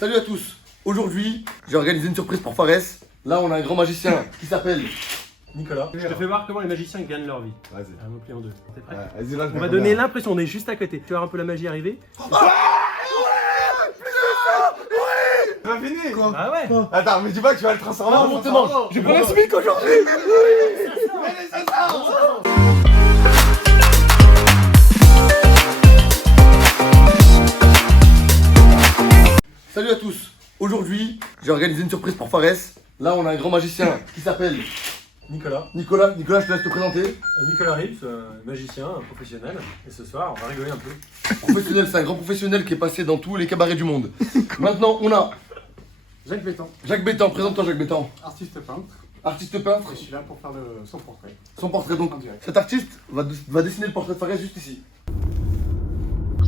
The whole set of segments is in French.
Salut à tous. Aujourd'hui, j'ai organisé une surprise pour Fares. Là, on a un grand magicien qui s'appelle Nicolas. Je te fais voir comment les magiciens gagnent leur vie. Vas-y. Un mot plié en deux. T'es prêt? Vas-y, là, je On va donner l'impression, on est juste à côté. Tu vas voir un peu la magie arriver. C'est pas fini quoi. Ah ouais. Attends, mais dis pas que tu vas le transformer en monte. J'ai pas la SMIC aujourd'hui. Salut à tous. Aujourd'hui, j'ai organisé une surprise pour Fares. Là, on a un grand magicien qui s'appelle Nicolas. Nicolas, je te laisse te présenter. Nicolas Rips, magicien, professionnel. Et ce soir, on va rigoler un peu. Professionnel, c'est un grand professionnel qui est passé dans tous les cabarets du monde. Maintenant, on a Jacques Bétan, Jacques Bétan. Présente-toi, Jacques Bétan. artiste peintre, Artiste peintre. et je suis là pour faire son portrait. Son portrait, donc. En direct. Cet artiste va dessiner le portrait de Fares juste ici.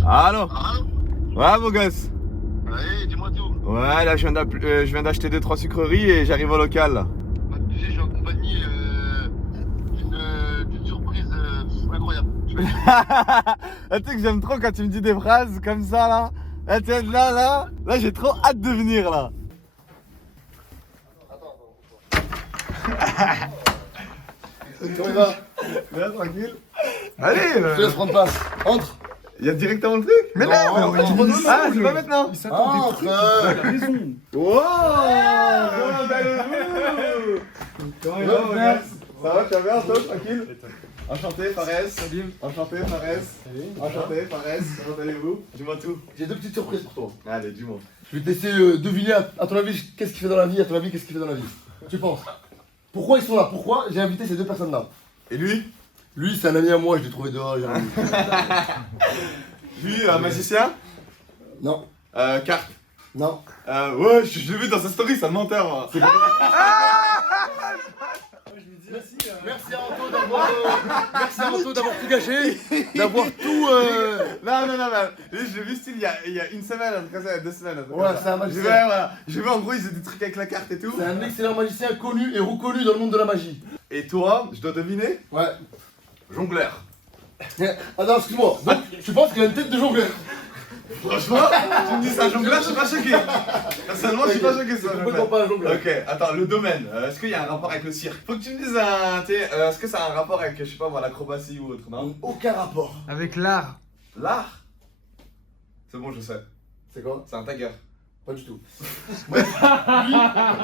Allô. Ouais, beau gosse. Ouais, dis-moi tout. Ouais, là, je viens d'acheter 2-3 sucreries et j'arrive au local. Là. Bah, tu sais, je suis accompagné d'une surprise incroyable. Ah, tu sais que j'aime trop quand tu me dis des phrases comme ça, là. Là, tu sais, là, j'ai trop hâte de venir, là. Comment il va? Ouais, tranquille. Allez, Je te laisse prendre place. Entre. il y a directement le truc. Mais non, mais tu me ah, c'est pas maintenant. Entre. Wow, comment il va, beau gosse? Ça va, tu vas bien, toi, tranquille? Enchanté, Fares. Enchanté, Fares. Enchanté, Fares. Comment allez-vous? Dis-moi tout. J'ai deux petites surprises pour toi. Allez, dis-moi. Je vais te laisser deviner à ton avis qu'est-ce qu'il fait dans la vie, à ton avis qu'est-ce qu'il fait dans la vie. Tu penses? Pourquoi ils sont là? Pourquoi j'ai invité ces deux personnes-là? Et lui? Lui, c'est un ami à moi, je l'ai trouvé dehors. j'ai ramené. Lui, un magicien? Non, Carte. non. Ouais, je l'ai vu dans sa story, c'est un menteur, moi. Merci à Anto d'avoir tout gâché, d'avoir tout. Non, lui, je l'ai vu style il y a une semaine, un truc comme ça, il y a 2 semaines. un truc Ouais, comme ça. c'est un magicien. Voilà. J'ai vu en gros, ils faisaient des trucs avec la carte et tout. C'est un excellent magicien connu et reconnu dans le monde de la magie. Et toi, je dois deviner? Ouais. Jongleur. Attends, excuse-moi. Donc, tu penses qu'il a une tête de jongleur? Franchement, tu me dis c'est un jongleur, je suis pas choqué. Personnellement, je suis pas choqué, c'est un Complètement jongleur. pas un jongleur. Ok, attends, le domaine, est-ce qu'il y a un rapport avec le cirque? Faut que tu me dises est-ce que ça a un rapport avec, je sais pas moi, l'acrobatie ou autre, non? Aucun rapport. Avec l'art. L'art? C'est bon, je sais. C'est quoi? C'est un tagger. Pas du tout. Bref,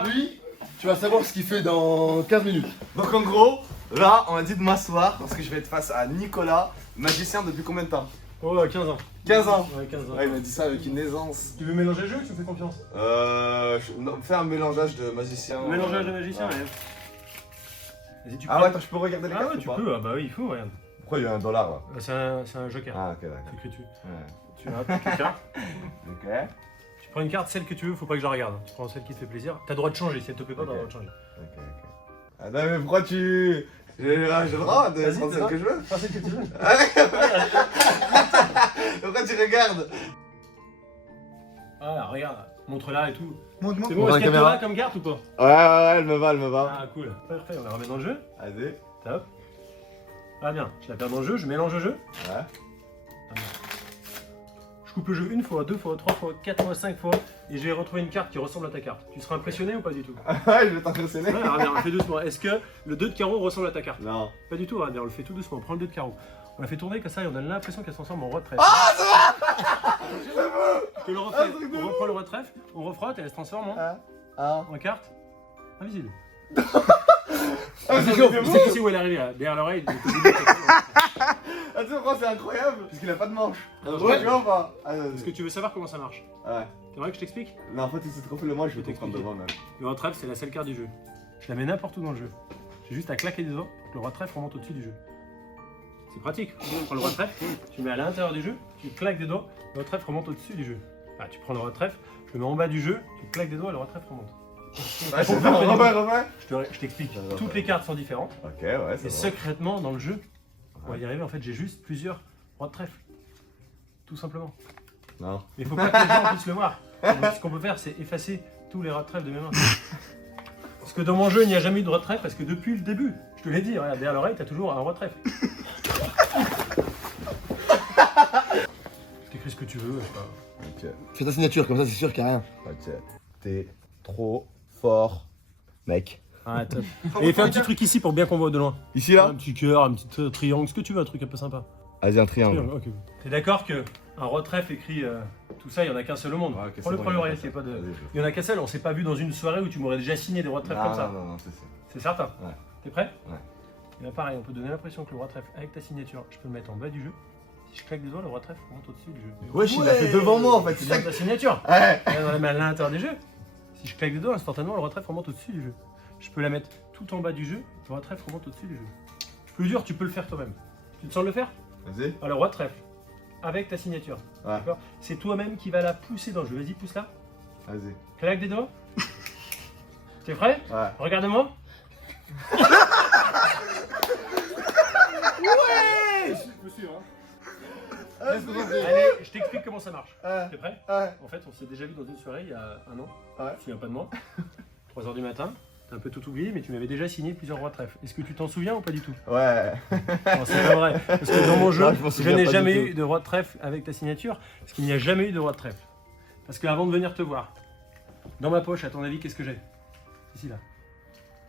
lui, tu vas savoir ce qu'il fait dans 15 minutes. Donc en gros, là, on m'a dit de m'asseoir parce que je vais être face à Nicolas, magicien depuis combien de temps? Oh, 15 ans. 15 ans. Ouais, 15 ans. Ouais, il m'a dit ça avec une aisance. Tu veux mélanger le jeu ou tu me fais confiance? Non, fais un mélangeage de magicien. Mélangeage de magicien, Ouais. ouais. Vas-y, tu Ah peux. ouais, attends, je peux regarder les Ah cartes ouais, ou tu pas? peux. Ah bah oui, il faut, regarde. Pourquoi il y a $1 là? C'est un joker. Ah ok, d'accord. C'est écrit dessus. Ouais. Tu as toutes les cartes. Ok. Tu prends une carte, celle que tu veux, faut pas que je la regarde. Tu prends celle qui te fait plaisir. T'as le droit de changer, si elle te plaît pas, t'as le droit de changer. Ok. Ah non, mais pourquoi tu. J'ai le droit de Vas-y, prendre t'as celle que je veux. Prends celle que tu veux. Pourquoi tu regardes? Ah, regarde, montre-la et tout. Montre-moi. C'est bon, est-ce qu'elle te va comme carte ou pas? Ouais, elle me va. Ah, cool. Parfait, on la remet dans le jeu. Vas-y. Top. Ah, bien, je la perds dans le jeu, je mélange le jeu. Ouais. Je coupe le jeu une fois, deux fois, trois fois, quatre fois, cinq fois, et je vais retrouver une carte qui ressemble à ta carte. Tu seras impressionné ou pas du tout? Ouais, je vais t'impressionner. Ouais, regarde, on le fait doucement. Est-ce que le 2 de carreau ressemble à ta carte? Non. Pas du tout, regarde, on le fait tout doucement. On prend le 2 de carreau. On la fait tourner comme ça et on a l'impression qu'elle se transforme en roi de trèfle. Ah, ça va! Je le refais. On reprend le roi de trèfle, on refrotte et elle se transforme en carte invisible. Ah, c'est c'est chaud. Tu sais qui c'est où elle est arrivée là? Derrière l'oreille. Attends, pourquoi c'est incroyable? Parce qu'il a pas de manche. Ouais. Tu vois ou pas? Est-ce que tu veux savoir comment ça marche? Ouais. T'aimerais que je t'explique? Non, en fait, c'est trop fait le moi, je vais Je vais comprendre devant même. Le roi de trèfle, c'est la seule carte du jeu. Je la mets n'importe où dans le jeu. J'ai juste à claquer des doigts pour que le roi de trèfle remonte au-dessus du jeu. C'est pratique. Tu prends le roi de trèfle, tu mets à l'intérieur du jeu, tu claques des doigts, le roi de trèfle remonte au-dessus du jeu. Ah, tu prends le roi de trèfle, je le mets en bas du jeu, tu claques des doigts et le roi de trèfle remonte. Ouais, c'est ça, refais. Je t'explique. Toutes les cartes sont différentes. Ok, ouais, Et c'est bon. secrètement, dans le jeu, on va y arriver, en fait, j'ai juste plusieurs rois de trèfle. Tout simplement. Non. Mais il faut pas que les gens puissent le voir. Donc, ce qu'on peut faire, c'est effacer tous les rois de trèfle de mes mains. Parce que dans mon jeu, il n'y a jamais eu de roi de trèfle, parce que depuis le début, je te l'ai dit, regarde, derrière l'oreille, t'as toujours un roi de trèfle. Je t'écris ce que tu veux. c'est pas- Ok. Fais ta signature, comme ça c'est sûr qu'il n'y a rien. Ok. T'es trop fort, mec. Arrête. Et fais un petit truc ici pour bien qu'on voit de loin. Ici là? Un petit cœur, un petit triangle, ce que tu veux, un truc un peu sympa. Vas-y, un triangle. Ok. T'es d'accord que un roi trèfle écrit tout ça, il y en a qu'un seul au monde. Ouais, ok, c'est Prends-le, bon, prends-le, il y en a Aurélien, qu'un il y a pas de. Vas-y, Il y en a qu'un seul, on s'est pas vu dans une soirée où tu m'aurais déjà signé des rois trèfles comme ça. Non, c'est ça. C'est certain. Ouais. T'es prêt? Ouais. Et là pareil, on peut donner l'impression que le roi trèfle avec ta signature, je peux le mettre en bas du jeu. Si je claque des doigts, le roi trèfle monte au-dessus du jeu. Wesh, il a fait devant moi en fait. C'est bien ta signature. Ouais. Regarde, on la met à l'intérieur du jeu. Si je claque des doigts, instantanément, le roi trèfle remonte au-dessus du jeu. Je peux la mettre tout en bas du jeu, le roi trèfle remonte au-dessus du jeu. Plus dur, tu peux le faire toi-même. Tu te sens le faire? Vas-y. Alors, le roi trèfle, avec ta signature. Ouais. D'accord? C'est toi-même qui va la pousser dans le jeu. Vas-y, pousse là. Vas-y. Claque des doigts. T'es prêt? Ouais. Regarde-moi. Laisse concentrer. Allez, je t'explique comment ça marche. Ouais. T'es prêt? Ouais. En fait, on s'est déjà vu dans une soirée il y a un an. Ouais. Tu te souviens pas de moi? 3h du matin. T'as un peu tout oublié, mais tu m'avais déjà signé plusieurs rois trèfles. Est-ce que tu t'en souviens ou pas du tout? Ouais. Non, c'est pas vrai. Parce que dans mon jeu, Non, je m'en je souviens n'ai pas jamais du eu de roi de trèfle avec ta signature. Parce qu'il n'y a jamais eu de roi de trèfle. Parce qu'avant de venir te voir, dans ma poche, à ton avis, qu'est-ce que j'ai? Ici, là.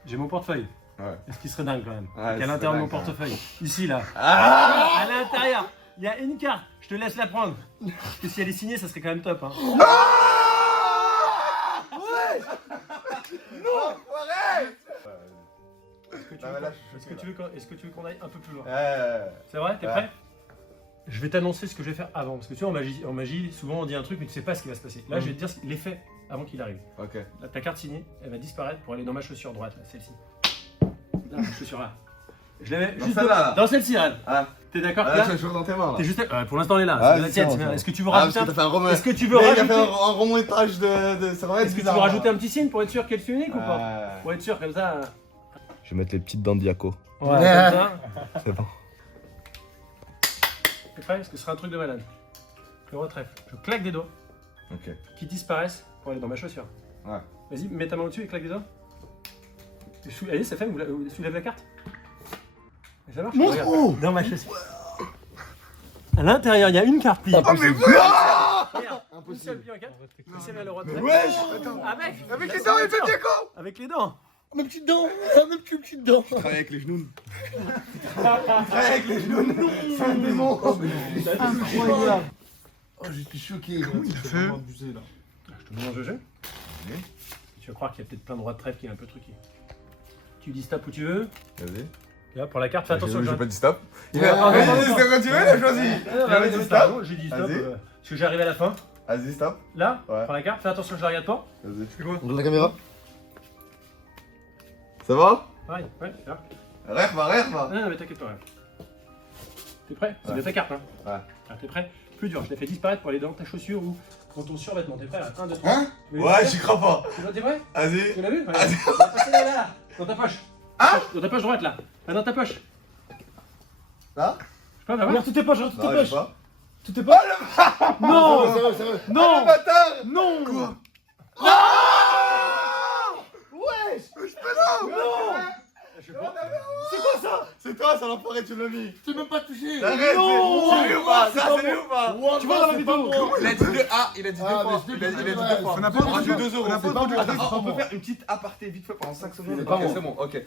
J'ai mon portefeuille. Ouais. Est-ce qui serait dingue quand même? Ouais, Qu'à c'est l'intérieur de mon dingue, quand portefeuille. Ici, là. Ah À l'intérieur, il y a une carte. Je te laisse la prendre. Parce que si elle est signée, ça serait quand même top. Hein. Est-ce que tu veux qu'on aille un peu plus loin? C'est vrai? T'es Ouais. prêt? Je vais t'annoncer ce que je vais faire avant. Parce que tu vois, en magie, souvent on dit un truc, mais tu sais pas ce qui va se passer. Là, je vais te dire l'effet avant qu'il arrive. Ok. Là, ta carte signée, elle va disparaître pour aller dans ma chaussure droite, là, celle-ci. Là, ma chaussure là. Je la mets Dans juste celle-là, là. dans celle-ci, là. Ah. T'es d'accord? Ah, Là, je suis toujours dans tes mains là. t'es juste. Pour l'instant, elle est là. Ah, c'est de la c'est tienne. ça, c'est bien. ça. Est-ce que tu veux Ah, parce rajouter que t'as fait un roman. Est-ce que tu veux Il a fait rajouter un remontage de. Ça va être Est-ce que tu bizarre, veux là. rajouter un petit signe pour être sûr qu'elle soit unique ou pas? Pour être sûr, comme ça. Je vais mettre les petites dents de Diaco. Ouais, comme ça. C'est bon. T'es prêt? Parce que ce sera un truc de malade. Le retrèfle. Je claque des doigts Ok. qui disparaissent pour aller dans ma chaussure. Ouais. Vas-y, mets ta main au-dessus et claque des doigts. Allez, ça fait, vous soulève la carte. Et ça marche? Regarde. Dans ma chaussure. À l'intérieur, il y a une carte pliée. Impossible. Regarde, une seule pliée en quatre. Ici, elle a le retrèfle. Wesh. Avec les dents, elle fait Diaco. Avec les dents. Mes petites dents, mes petites dents. Je travaille avec les genoux. Avec les genoux. C'est un démon. Incroyable. Oh, je suis choqué. C'est vraiment abusé là. Je te mélange le jeu. Tu vas croire qu'il y a peut-être plein de rois de trèfle qui est un peu truqué. Tu dis stop où tu veux. Vas-y. Et là, pour la carte, fais attention. J'ai pas dit stop. Ouais. Vas-y, c'est quand tu veux, j'ai choisi. J'ai dit stop. J'ai dit stop. Vas-y. Parce que j'arrive à la fin. Vas-y, stop. Là, Ouais. pour la carte, fais attention, je la regarde pas. Vas-y. On donne la caméra. Ça va? Pareil, ouais, là. Rêve, va. Non, mais t'inquiète pas. Ouais. T'es prêt? C'est Ouais. bien ta carte, hein? Ouais. Ah, t'es prêt? Plus dur, je l'ai fait disparaître pour aller dans ta chaussure ou dans ton survêtement. T'es prêt? 1, 2, 3. Hein? Ouais, j'y crois pas. T'es prêt? Vas-y. Tu l'as vu? Ouais. Passez là, dans ta poche. Hein? Dans ta poche droite, là. Là, dans ta poche. Là? Je sais pas, va voir toutes tes poches, regarde toutes Non, tes j'ai poches. pas. Toutes tes poches. Non! C'est vrai, c'est vrai. Non! Bâtard! Non! Quoi? Je sais pas. C'est toi, ça l'enfoiré, tu l'as mis. Tu m'as même pas touché. Arrête, Non, c'est lui ou pas? Ça, c'est lui ou pas? Tu vois dans la vidéo. Il a dit deux A, il a dit deux Ah, fois. mais Il a dit c'est deux pas fois. vrai. On a dit 2 euros. C'est pas moi. Attends, on peut faire une petite aparté vite fait pendant 5 secondes. C'est pas Ok, moi. c'est bon, ok.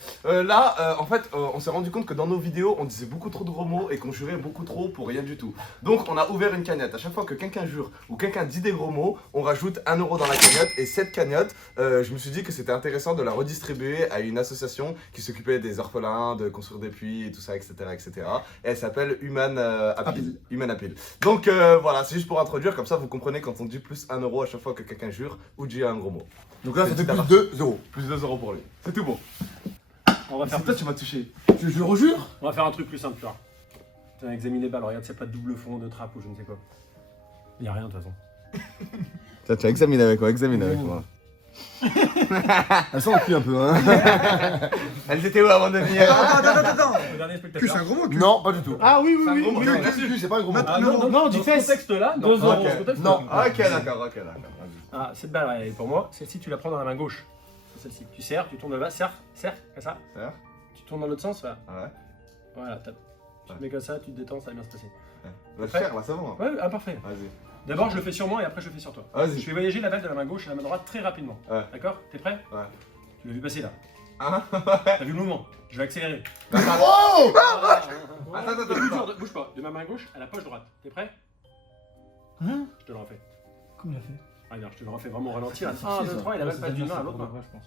Là, en fait, on s'est rendu compte que dans nos vidéos, on disait beaucoup trop de gros mots et qu'on jurait beaucoup trop pour rien du tout. Donc, on a ouvert une cagnotte. À chaque fois que quelqu'un jure ou quelqu'un dit des gros mots, on rajoute 1 euro dans la cagnotte. Et cette cagnotte, je me suis dit que c'était intéressant de la redistribuer à une association qui s'occupait des orphelins, de construire des puits et tout ça, etc. etc. Et elle s'appelle Human Appeal. Human Appeal. Donc, voilà, c'est juste pour introduire, comme ça vous comprenez quand on dit plus 1 euro à chaque fois que quelqu'un jure ou dit un gros mot. Donc là, ça fait C'est plus 2 euros. Plus 2 euros pour lui. C'est tout bon. On va faire C'est toi, tu m'as touché. Je rejure. On va faire un truc plus simple, tu vois. Tu as examiné les balles, regarde, c'est pas de double fond, de trappe ou je ne sais quoi. Il y a rien de toute façon. Tiens, tu as examiné avec moi, examine avec moi. Elle sent le cul un peu, hein. Elles étaient où avant de venir? Attends. Le dernier Cul, spectateur. c'est un gros mot, cul. Non, pas du tout. Ah oui, C'est un gros mot. Le cul, c'est pas un gros mot. Ah non, du dans ce contexte-là, 2 euros. Ok. Dans ce contexte, Non. Ok, d'accord, ok, d'accord. Ah, cette balle, elle est pour moi. Celle-ci, tu la prends dans la main gauche. Celle-ci. Tu serres, tu tournes le bas, serre, comme ça. Serre. Tu tournes dans l'autre sens, voilà. Ouais. Voilà, tape. Tu Ouais. te mets comme ça, tu te détends, ça va bien se passer. La chair, là, c'est bon. Ouais, ah, parfait. Vas-y. D'abord, je le fais sur moi et après, je le fais sur toi. Je Vas-y. fais voyager la balle de la main gauche à la main droite très rapidement. Ouais. D'accord? T'es prêt? Ouais. Tu l'as vu passer là. Hein? T'as vu le mouvement? Je vais accélérer. Oh Attends, Et bouge pas. De ma main gauche à la poche droite. T'es prêt? Hein? Je te le refais. Comment il a fait? Ah non, je te le refais vraiment ralentir. C'est 1, sorti, 2, ça. 3 et la balle passe d'une main à l'autre main. je pense.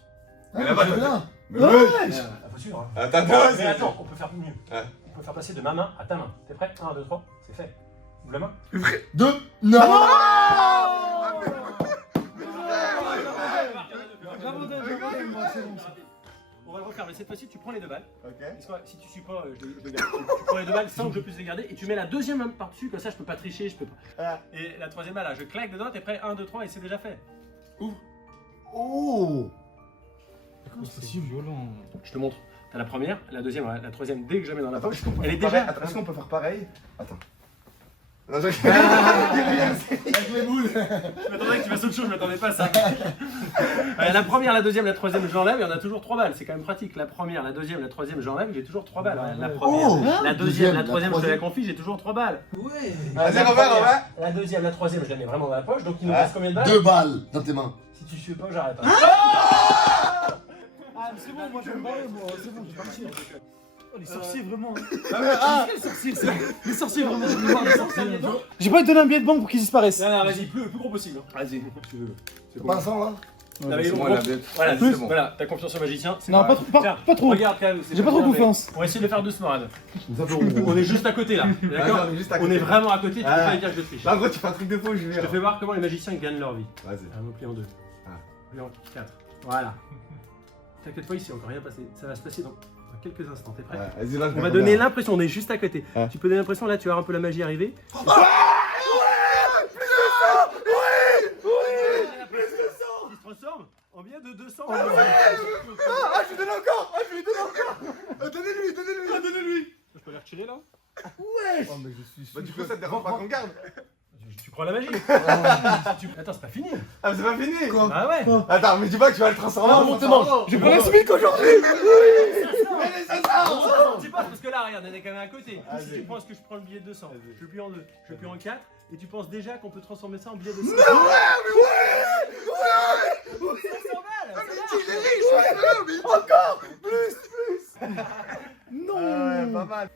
Ah, Mais là-bas, je là. Mais ouais. Faut suivre. Hein. Attends, Mais attends, on peut faire mieux. Ouais. On peut faire passer de ma main à ta main. T'es prêt? 1, 2, 3, c'est fait. Ouvre la main. Deux. Non. On va le refaire, mais cette fois-ci, tu prends les deux balles. Ok. Parce que si tu suis pas, je garde. Tu prends les deux balles sans que je puisse les garder et tu mets la deuxième main par-dessus, comme ça je peux pas tricher, je peux pas. Et la troisième balle, là, je claque dedans, t'es prêt? 1, 2, 3 et c'est déjà fait. Ouvre. Oh. Comment c'est si violent? Je te montre. T'as la première, la deuxième, la troisième, dès que je la mets dans la poche, elle est Pareil, déjà. attends, est-ce qu'on peut faire pareil? Attends. Non, Avec les boules. Je m'attendais que tu fasses autre chose, je m'attendais pas à ça. La première, la deuxième, la troisième, je l'enlève et on a toujours 3 balles. C'est quand même pratique. La première, la deuxième, la troisième, je l'enlève, j'ai toujours 3 balles. La première, Oh. la deuxième, la La troisième, je te la troisième. confie, j'ai toujours 3 balles. Ouais. Vas-y, Robert. La deuxième, la troisième, je la mets vraiment dans la poche. Donc il nous Ouais. reste combien de balles? 2 balles dans tes mains. Si tu suis pas, j'arrête. Ah, mais c'est bon, moi je vais me barrer, moi. C'est bon, je vais partir. Oh, les sorciers, vraiment. Les sorciers, les sorciers, vraiment. J'en ai marre des sorciers. J'ai pas donné un billet de banque pour qu'ils disparaissent. Non, non, vas-y, plus gros possible. Vas-y, si tu veux. C'est Pas ça là. Non, mais c'est on bon, compte. la bête. Voilà, C'est plus, bon. voilà, t'as confiance au magicien. c'est Non, pas pas grave. trop. Pas trop. Regarde, quand même, c'est J'ai pas bien, trop mais confiance. On va essayer de le faire doucement, Rad. On est juste à côté là, d'accord? on est juste à On côté. est vraiment à côté, tu peux Ah. pas dire que je triche. Là, en gros, tu fais un truc de faux, je Je te fais voir comment les magiciens gagnent leur vie. Vas-y. On plie en 2. Ah. Plie en 4. Voilà. T'inquiète pas, il s'est encore rien passé. Ça va se passer dans quelques instants. T'es prêt? Vas-y, là, je On vais va donner regarder. l'impression, on est juste à côté. Ouais. Tu peux donner l'impression, là, tu as un peu la magie arriver. Il se transforme en billet de 200. Ah, je lui donne encore. Ah, je lui donne encore. Donnez-lui. Je peux les retirer là? Oh mais je suis. Bah, du coup, ça te dérange pas qu'on garde. Tu crois à la magie? Attends, c'est pas fini. Ah, mais c'est pas fini. Quoi? Ah ouais. Attends, mais dis pas que tu vas le transformer Ah, en bon, t'es transformer. mort. Je prends la SMIC aujourd'hui. Tu passes parce que là, regarde, on est quand même à côté. Si tu penses que je prends le billet de 200, je le plie en 2, je le plie en 4, et tu penses déjà qu'on peut transformer ça en billet de 100. Encore plus. Non. Ouais, pas mal.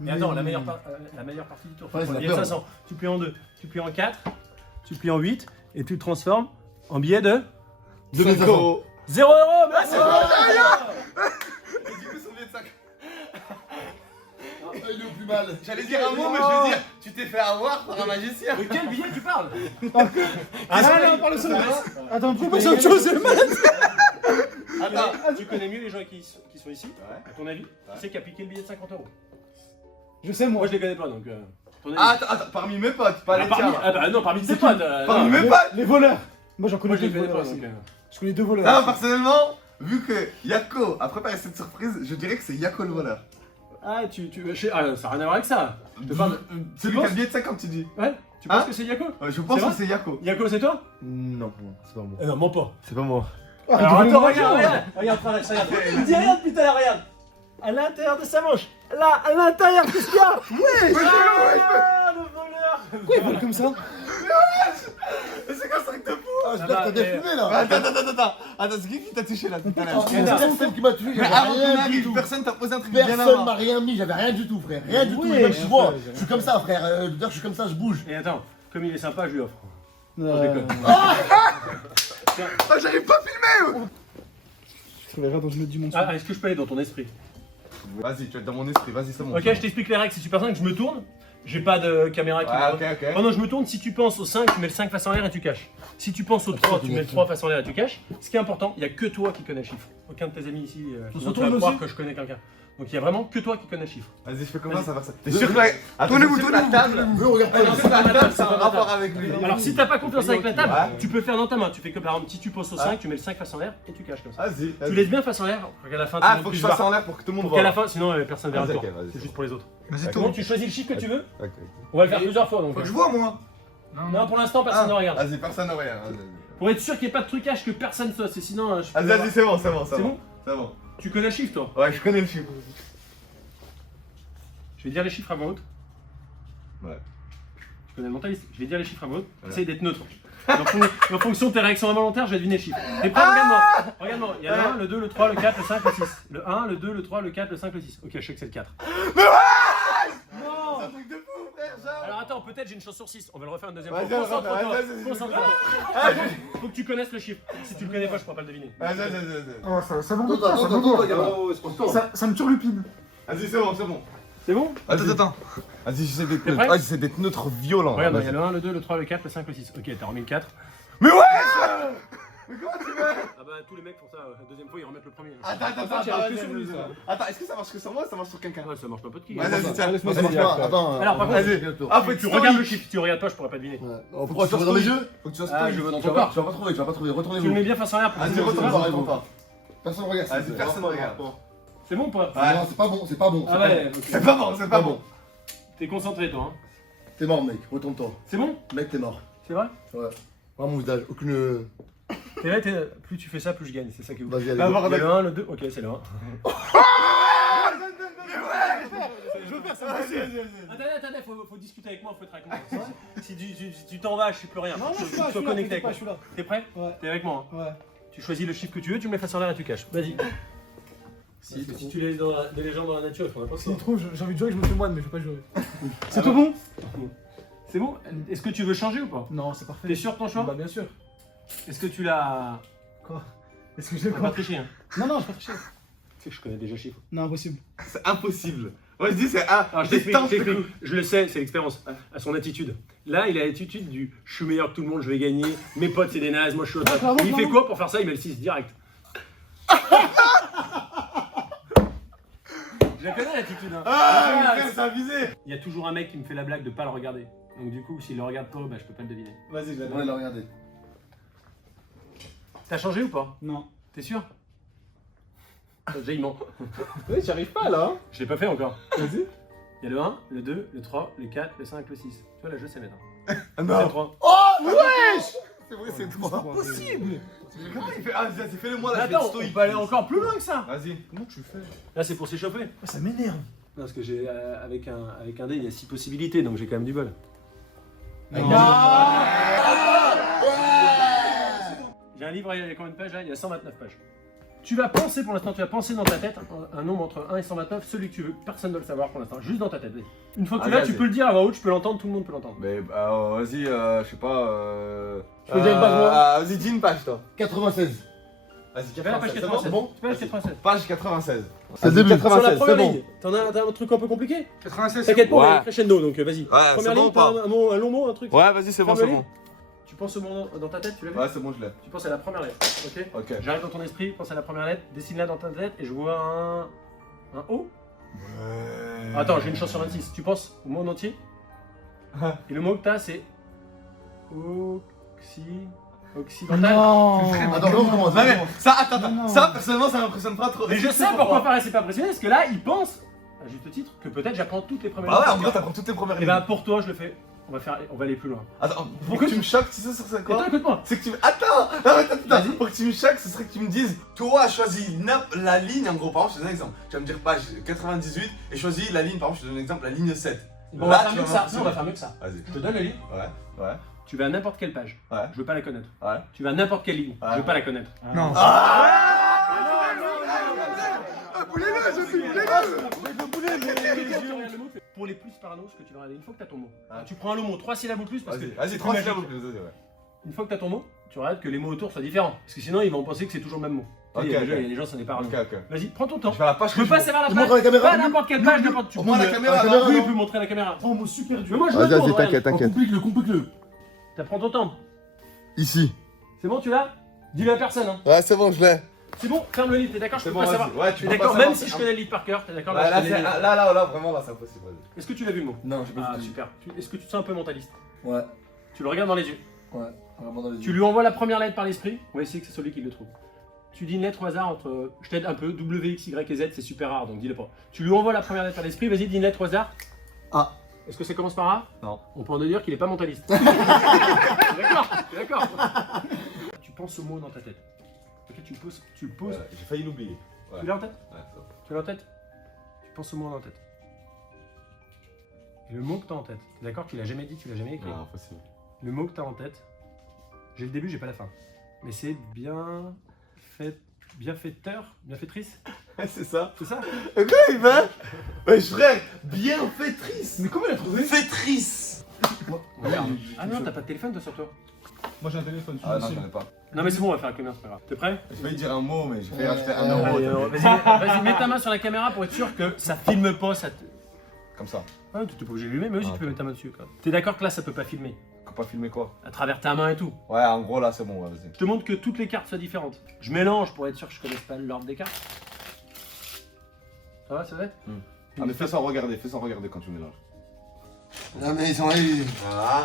Mais attends, la meilleure partie du tour, Ouais, c'est le c'est billet de la 500. Tu plies en 2, tu plies en 4, tu plies en 8, et tu le transformes en billet de 5 euros. 0 €. Merci. Et du coup, son billet de 5. Ah, il est au plus mal. J'allais dire un mot, mais je vais dire, tu t'es fait avoir par un magicien. De quel billet tu parles? Ah, là, on parle seulement. Attends, pourquoi c'est autre chose? C'est le mal. Attends, tu connais mieux les gens qui sont ici, Ouais. à ton avis? Tu sais qui a piqué le billet de 50 €? Je sais, moi. Moi je les connais pas donc. Ton avis? Ah, attends, parmi mes potes, pas les parmi, tiens. ah bah non, parmi tes potes. Parmi non. mes potes. Les voleurs. Moi, j'en Moi connais je les deux connais pas voleurs. donc. aussi. Je connais deux voleurs. Non, aussi. personnellement, vu que Yako a préparé cette surprise, je dirais que c'est Yako le voleur. Ah, ça n'a rien à voir avec ça. Je te parle. Celui qui a le billet de 50, tu dis. Ouais, tu penses Hein que c'est Yako? Je pense C'est vrai que c'est Yako. Yako, c'est toi? Non, c'est pas moi. Non, mens pas. C'est pas moi. Alors devant attends, moi, regarde, regarde. regarde, regarde. Il dit rien depuis tout à l'heure, regarde. À l'intérieur de sa manche. Là, à l'intérieur, qu'est-ce qu'il y a? Ouais! Ah, le voleur! Pourquoi ils volent comme ça? C'est quoi ce truc de fou? Ah, j'espère que t'as bien fumé là. Attends, c'est qui t'a touché là tout à Ah, l'heure? c'est personne qui m'a tué, Mais j'avais avant qu'on rien du arrive, tout. personne t'a posé un truc bien Personne avant. m'a rien mis, j'avais rien du tout, frère. Rien du tout. Ouais, Même, tu vois, ouais. je suis comme ça, frère. D'ailleurs, je suis comme ça, je bouge. Et attends, comme il est sympa, je lui offre. Euh, Ah, j'arrive pas à filmer! Je travaillerai dans une autre dimension. Ah, est-ce que je peux aller dans ton esprit? Vas-y, tu vas être dans mon esprit, vas-y, c'est bon. Ok, je t'explique les règles. Si tu personne que je me tourne, j'ai pas de caméra qui me Ouais, ok. Pendant que je me tourne, si tu penses au 5, tu mets le 5 face en l'air et tu caches. Si tu penses au 3, tu mets le 3 face en l'air et tu caches. Ce qui est important, il n'y a que toi qui connais le chiffre. Aucun de tes amis ici Faut se sinon tu retourner vas croire aussi. que je connais quelqu'un. Donc il y a vraiment que toi qui connais le chiffre. Vas-y, je fais comment Vas-y. ça va ça? T'es sûr que la... Attends, sur la table? Je regarde pas. Sur la table, c'est un rapport avec lui. Alors si t'as pas confiance avec la table, Ouais. tu peux le faire dans ta main. Tu fais que par exemple, si tu poses au 5, tu mets le 5 face en l'air et tu caches comme ça. Vas-y. Tu laisses bien face en l'air pour qu'à la fin tout le Ah, monde faut que je puisse fasse voir. en l'air pour que tout le monde Pour qu'à la voit. fin, sinon personne verra le Vas-y, tour. ok, vas-y. C'est juste pour les autres. Vas-y, Donc tu choisis le chiffre que tu veux. Ok. On va le faire plusieurs fois donc. Faut que je vois moi. Non, pour l'instant personne ne regarde. Vas-y, personne ne regarde. Pour être sûr qu'il n'y ait pas de trucage que personne soit, c'est sinon je peux Vas-y, avoir- vas-y, c'est bon, c'est bon, C'est bon? C'est bon. Tu connais le chiffre toi? Ouais, je connais le chiffre. Je vais dire les chiffres à voix haute. Ouais. Tu connais le mentaliste. Je vais dire les chiffres à vous. Essaye d'être neutre. En fonction de tes réactions involontaires, je vais deviner le chiffre. T'es prêt? Regarde-moi. Regarde-moi. Il y a le 1, le 2, le 3, le 4, le 5, le 6. Le 1, le 2, le 3, le 4, le 5, le 6. Ok, je sais que c'est le 4. C'est un truc de fou, frère, genre. Alors attends, peut-être j'ai une chance sur 6. On va le refaire une deuxième Vas-y, fois. vas-y, Concentre-toi. vas-y. Concentre-toi. Faut que tu connaisses le chiffre. Si tu le connais pas, je pourrais pas le deviner. Vas-y. Oh, ça m'embête Attends, pas, ça attends, m'embête attends, pas. regarde. c'est pour toi. Ça me turlupine. Vas-y, c'est bon, c'est bon. C'est bon? Attends. Vas-y, j'essaie d'être T'es neutre. prêt? J'essaie d'être neutre violent. Regarde, il y Vas-y. a le 1, le 2, le 3, le 4, le 5, le 6. Ok, t'as remis le 4. Mais ouais. Mais comment tu fais? Ah bah tous les mecs font ça. La deuxième fois, ils remettent le premier. Attends, est-ce que ça marche que sur moi ou ça marche sur quelqu'un? Ouais, ça marche pas de qui. Vas-y, tiens, laisse-moi Ça marche pas. Attends. Alors, par contre, vas-y. Bientôt. Ah, faut être Tu regardes le stoïque. chiffre. Si tu regardes pas, je pourrais pas deviner. Pourquoi tu regardes dans mes yeux? Faut que tu sois Ah, stoïque. je veux dans Tu ton vas pas, corps. tu vas pas trouver, tu vas pas trouver. Tu le Retournez-vous. mets bien face en l'air pour Vas-y, que retourne pas. Personne regarde. Vas-y, personne regarde. C'est bon ou pas? Non, c'est pas bon, c'est pas bon. Ah ouais, ok. C'est pas bon, c'est pas bon. T'es concentré toi, hein. T'es mort, mec. Retourne-toi. C'est bon? Mec, t'es mort. C'est vrai? Ouais. Vraiment, visage. Aucune. T'es là, plus tu fais ça, plus je gagne. C'est ça qui est ouf. Vas-y, allez. Ah, go. bon. Il y a le 1, le 2. Ok, c'est le 1. Je veux faire ça. Attendez, faut discuter avec moi, faut être avec moi. Si tu t'en vas, je suis plus rien. Non, Faut je que suis là, tu sois connecté avec je moi. suis là. T'es prêt? Ouais. T'es avec moi, hein. Ouais. Tu choisis le chiffre que tu veux, tu me mets face en l'air et tu caches. Vas-y. Si tu laisses des légendes dans la nature, il faudra pas S'il trouve, j'ai envie de jouer, je me fais moine, mais je vais pas jouer. C'est tout bon? C'est bon? Est-ce que tu veux changer ou pas? Non, c'est parfait. T'es sûr de ton choix? Bah, bien sûr. Est-ce que tu l'as. Quoi? Est-ce que je l'ai Pas quoi? triché, hein? Non, je vais pas tricher. Tu sais que je connais déjà le chiffre. Non, impossible. C'est impossible. Moi je dis c'est un. Alors, je t'explique. Je le sais, c'est l'expérience. À son attitude. Là, il a l'attitude du je suis meilleur que tout le monde, je vais gagner. Mes potes, c'est des nazes, moi je suis au top. clairement, Il fait clairement. quoi pour faire ça? Il met le 6 direct. Je la connais l'attitude. Hein. Ah, mais c'est abusé. Il y a toujours un mec qui me fait la blague de pas le regarder. Donc, du coup, s'il le regarde pas, bah, je peux pas le deviner. Vas-y, je On va la regarder. T'as changé ou pas? Non. T'es sûr? Déjà, il ment. Oui, j'y arrive pas là. Je l'ai pas fait encore. Vas-y. Il y a le 1, le 2, le 3, le 4, le 5, le 6. Tu vois, là, je sais maintenant. Ah C'est le non. 3. C'est vrai, c'est trop impossible. Comment il fait? Ah, vas-y, fais-le moi Mais là. je vais être attends, on stoïque. peut aller encore plus loin que ça. Vas-y. Comment tu fais? Là, c'est pour s'échauffer. Oh, ça m'énerve. Non, parce que j'ai avec un dé, il y a 6 possibilités, donc j'ai quand même du bol. J'ai un livre, il y a combien de pages là? Il y a 129 pages. Tu vas penser pour l'instant, tu vas penser dans ta tête un nombre entre 1 et 129, celui que tu veux, personne ne doit le savoir pour l'instant, juste dans ta tête. Vas-y. Une fois que tu Allez, l'as, tu vas-y. peux le dire à voix haute, je peux l'entendre, tout le monde peut l'entendre. Mais bah, vas-y, je sais pas. Je peux dire une page, moi Vas-y, dis une page toi. 96. Vas-y, Tu fais la page 96. 96. c'est bon Tu fais la page 96. Page 96. C'est le début. Sur la 96, première c'est bon. ligne, t'as un truc un peu compliqué? 96. T'inquiète pas, on va Ouais. aller crescendo, donc vas-y. Ouais, Première c'est bon ligne, ou pas? t'as un long mot, un truc? Ouais, vas-y, c'est bon, c'est Ferme-le. bon. Tu penses au mot dans ta tête, tu l'as vu? Ouais, c'est bon, je l'ai. Tu penses à la première lettre, ok? Ok. J'arrive dans ton esprit, pense à la première lettre, dessine-la dans ta tête et je vois un O. Ouais. Attends, j'ai une chance sur 26. Tu penses au mot en entier? Et le mot que t'as, c'est occidental. Non. Attends, on commence. Non, mais ça, attends, Non, non. ça, personnellement, ça m'impressionne pas trop. Mais je sais pourquoi Fares est pas impressionné, parce que là, il pense, à juste titre, que peut-être j'apprends toutes les premières Bah ouais, en lettres. gros, t'apprends toutes tes premières Et lignes. bah pour toi, je le fais. On va aller plus loin. Attends, pour que tu me choques, tu sais sur c'est quoi? Attends, écoute-moi. C'est que tu me. Attends! Non, mais attends, Vas-y. pour que tu me choques, ce serait que tu me dises. Toi, choisis la ligne, en gros, par exemple, je te donne un exemple. Tu vas me dire page 98 et choisis la ligne, par exemple, je te donne un exemple, la ligne 7. Bon, on va faire tu mieux vas que ça. m'impressionner. Non, on va faire mieux que ça. Vas-y. Je te donne le livre. Ouais. Tu vas à n'importe quelle page. Ouais. Je veux pas la connaître. Ouais. Tu vas à n'importe quelle ligne. Ouais. Je veux pas la connaître. Non. Pour les plus parano, ce que tu vas regarder, une fois que tu as ton mot, Ah. tu prends un long mot, 3 syllabes ou plus, parce que Vas-y, c'est 3 plus syllabes. magique. Ouais. Une fois que tu as ton mot, tu regardes que les mots autour soient différents. Parce que sinon, ils vont penser que c'est toujours le même mot. Ok, Il y a des ok. gens- il y a des gens, ça n'est pas parano. Ok. Vas-y, prends ton temps. Je vais à la page Je veux que pas veux. savoir la Tu page. montres à la caméra. Pas n'importe quelle page, n'importe. Tu Au moins la peux- caméra, la là. caméra. Oui, il peut montrer la caméra. Oh, mot super Mais dur. moi, je Vas-y, le tourne, vas-y, regarde. t'inquiète. Complique-le. Prends ton temps. Ici. C'est bon, tu l'as? Dis-le à personne. Hein. Ouais, c'est bon, je l'ai. C'est bon, ferme le livre, t'es d'accord? Je C'est peux bon, pas vas-y. savoir. Ouais, tu T'es peux pas d'accord, savoir, même si c'est je connais le livre par cœur, t'es d'accord? Ouais, je là, connais les livres. là, vraiment, là, c'est impossible. Vas-y. Est-ce que tu l'as vu le mot? Non, j'ai pas Ah, vu. super. Est-ce que tu te sens un peu mentaliste? Ouais. Tu le regardes dans les yeux. Ouais. Vraiment dans les Tu yeux. lui envoies la première lettre par l'esprit. On va essayer que c'est celui qui le trouve. Tu dis une lettre au hasard entre. Je t'aide un peu. W, X, Y et Z, c'est super rare, donc dis-le pas. Tu lui envoies la première lettre par l'esprit. Vas-y, dis une lettre au hasard. A. Est-ce que ça commence par A? Non. On peut en déduire qu'il est pas mentaliste. D'accord, d'accord. Tu penses au mot dans ta tête. Ok, tu le poses. J'ai failli l'oublier. Ouais. Tu l'as en tête? Ouais, c'est bon. Tu l'as en tête? Tu penses au mot dans ta tête. Le mot que t'as en tête. T'es d'accord qu'il a jamais dit, tu l'as jamais écrit. Non, impossible. Le mot que t'as en tête. J'ai le début, j'ai pas la fin. Mais c'est bienfaitrice. C'est ça. C'est ça? Quoi il va? Ouais, frère, bienfaitrice. Mais comment il a trouvé? Faitrice. Regarde. Ah non, t'as pas de téléphone toi sur toi? Moi j'ai un téléphone. Ah non, j'en ai pas. Non mais c'est bon, on va faire avec le mien, c'est pas grave. T'es prêt? Je vais dire un mot, mais j'ai fait acheter un euro. Allez, vas-y, mets ta main sur la caméra pour être sûr que ça filme pas, ça te... Comme ça. Ah, tu t'es pas obligé de l'allumer, mais aussi Ah, tu peux ok. mettre ta main dessus. T'es d'accord que là ça peut pas filmer? Faut pas filmer quoi? À travers ta main et tout. Ouais, en gros là c'est bon, ouais, vas-y. Je te montre que toutes les cartes soient différentes. Je mélange pour être sûr que je connaisse pas l'ordre des cartes. Ça va, c'est vrai? Ah mais fais sans regarder quand tu mélanges. Non, mais ils sont là.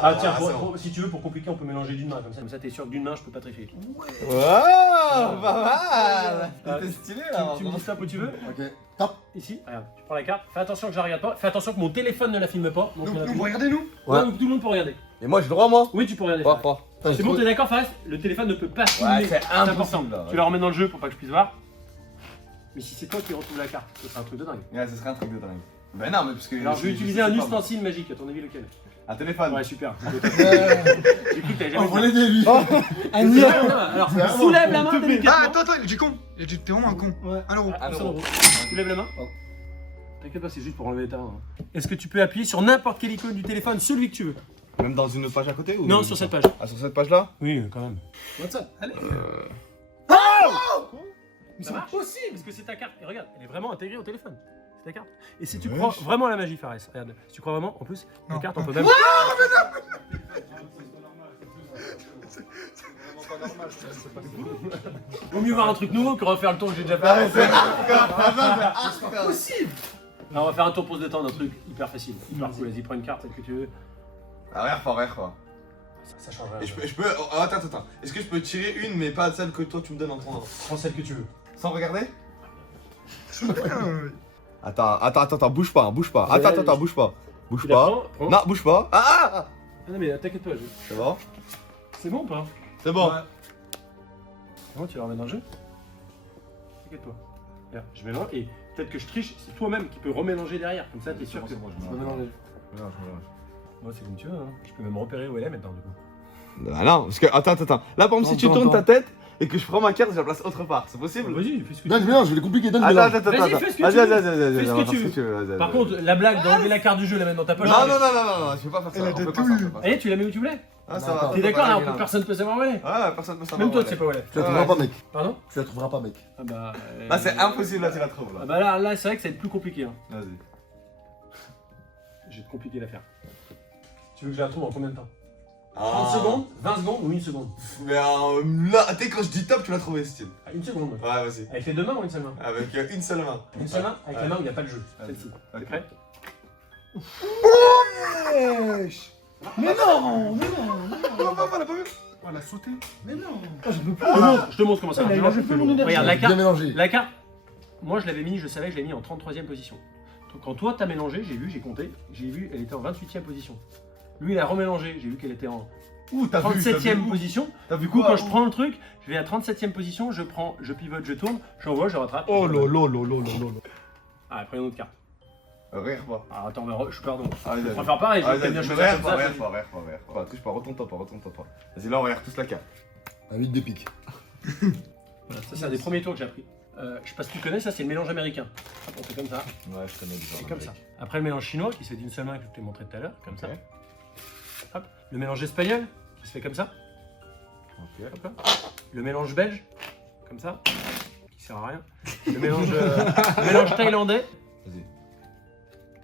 Ah tiens, si tu veux, pour compliquer, on peut mélanger d'une main comme ça t'es sûr que d'une main je peux pas tricher. Waouh, pas mal. T'es stylé là. Tu me dis ça où tu veux? Ok, top. Ici, regarde, tu prends la carte, fais attention que je la regarde pas, fais attention que mon téléphone ne la filme pas. Nous, regardez nous. Ouais, donc tout le monde peut regarder. Et moi j'ai le droit moi? Oui, tu peux regarder. Pas, Fares. pas. C'est bon, t'es d'accord, Fares? Le téléphone ne peut pas filmer. Ouais, c'est important. impossible là. Tu la remets dans le jeu pour pas que je puisse voir. Mais si c'est toi qui retrouves la carte, ce sera un truc de dingue. Ouais, ce serait un truc de dingue. Ben non, mais parce que. Alors je vais utiliser un ustensile magique, à ton avis lequel? Un téléphone. Ouais, super. J'ai cru que t'avais jamais On va l'aider lui. Un nier. Alors, soulève la main Ah, délicatement. attends, il est con. T'es vraiment un con. Ouais. 1 euro. Ah, Un 100 euro. euros. Soulève la main. T'inquiète pas, c'est juste pour enlever ta main. Est-ce que tu peux appuyer sur n'importe quelle icône du téléphone, celui que tu veux? Même dans une page à côté ou Non, sur cette page. Ah, sur cette page là? Oui, quand même. WhatsApp, allez. Mais c'est pas possible parce que c'est ta carte. Et regarde, elle est vraiment intégrée au téléphone. C'est ta carte. Et si tu crois vraiment à la magie, Fares, regarde, si tu crois vraiment, en plus, la Non. carte, on peut même. Vaut mieux voir un truc nouveau que refaire le tour que j'ai déjà fait. Là, on va faire un tour pour se détendre, un truc hyper facile, hyper cool. Vas-y, prends une carte, celle que tu veux. Ah, regarde pas. Ça change rien. Et je peux. Oh, attends. Est-ce que je peux tirer une, mais pas celle que toi tu me donnes en temps? Prends celle que tu veux. Sans regarder? Attends, bouge pas. Attends, bouge pas. Bouge Tu la pas. prends, prends. Non, bouge pas. Ah! Ah non, mais t'inquiète pas, C'est bon? c'est bon ou pas? C'est bon. Ouais. Comment tu la remets dans le jeu? T'inquiète-toi. Regarde, je mélange et peut-être que je triche, c'est toi-même qui peux remélanger derrière. Comme ça, t'es sûr que. C'est bon, je Tu peux mélange. mélanger. Moi, c'est comme tu veux, hein. Je peux même repérer où elle est maintenant, du coup. Ah non, parce que. Attends. Là, par exemple, si tu tournes ta tête et que je prends ma carte, je la place autre part. C'est possible? Vas-y, fais ce que tu Donne, je mélange, je vais les compliquer. Donne, je Attends. mélange. Vas-y, fais ce que tu Vas-y, veux. vas-y. Fais ce que tu veux. veux. Par contre, la blague d'enlever la carte du jeu, la mettre dans ta poche. Non, je peux pas faire ça. Elle a On peut de pas tout ça, on eu. peut pas ça. Allez, tu la mets où tu voulais. Ah, ça va. T'es T'es d'accord, là, personne peut savoir où elle est. Ouais, personne peut savoir. Même toi, tu sais pas où elle est. Tu la trouveras pas, mec. Pardon? Tu la trouveras pas, mec. Ah bah. Là, c'est impossible, là, tu la trouves. Ah Là. bah là, c'est vrai que ça va être plus compliqué. Hein. Vas-y. Je vais te compliquer l'affaire. Tu veux que je la trouve en combien de temps? Ah. 30 secondes, 20 secondes ou 1 seconde? Mais là, tu sais, quand je dis top, tu l'as trouvé, style. Ah, 1 seconde. Ouais, vas-y. Avec les deux mains ou une seule main? Avec une seule main. Une seule main? Avec la main où il n'y a pas de jeu. Vas-y. Celle-ci. T'es Ok. prêt? Mais non. Oh, elle a sauté. Mais non. Je te montre comment ça Il a marche. mangé tout le monde d'énergie. Regarde, la Bien carte. mélangé. La carte, moi je l'avais mis, je savais que je l'avais mis en 33e position. Donc, quand toi t'as mélangé, j'ai vu, j'ai compté, j'ai vu, elle était en 28e position. Lui il a remélangé, j'ai vu qu'elle était en Ouh, t'as vu 37e position. T'as vu Du coup, quoi, quand je prends le truc, je vais à 37e position, je prends, je pivote, je tourne, j'envoie, je rattrape. Oh lolo. Ah, après une autre carte. Rire pas. Ah, attends, mais je pardon. Ah, Je préfère pareil, je vais bien choisir Rire comme ça. pas. Pas, touche pas, retourne-toi pas. Vas-y, là, on regarde tous la carte. Un 8 de pique. Voilà, ça c'est un des premiers tours que j'ai appris. Je sais pas si tu connais, ça c'est le mélange américain. Hop, on fait comme ça, Ouais, je connais déjà. c'est comme ça. Après le mélange chinois qui se fait d'une seule main que je t'ai montré tout à l'heure, comme ça. Ok. Hop. Le mélange espagnol qui se fait comme ça. Ok. Hop là. Le mélange belge, comme ça, qui sert à rien. Le mélange, mélange thaïlandais. Vas-y.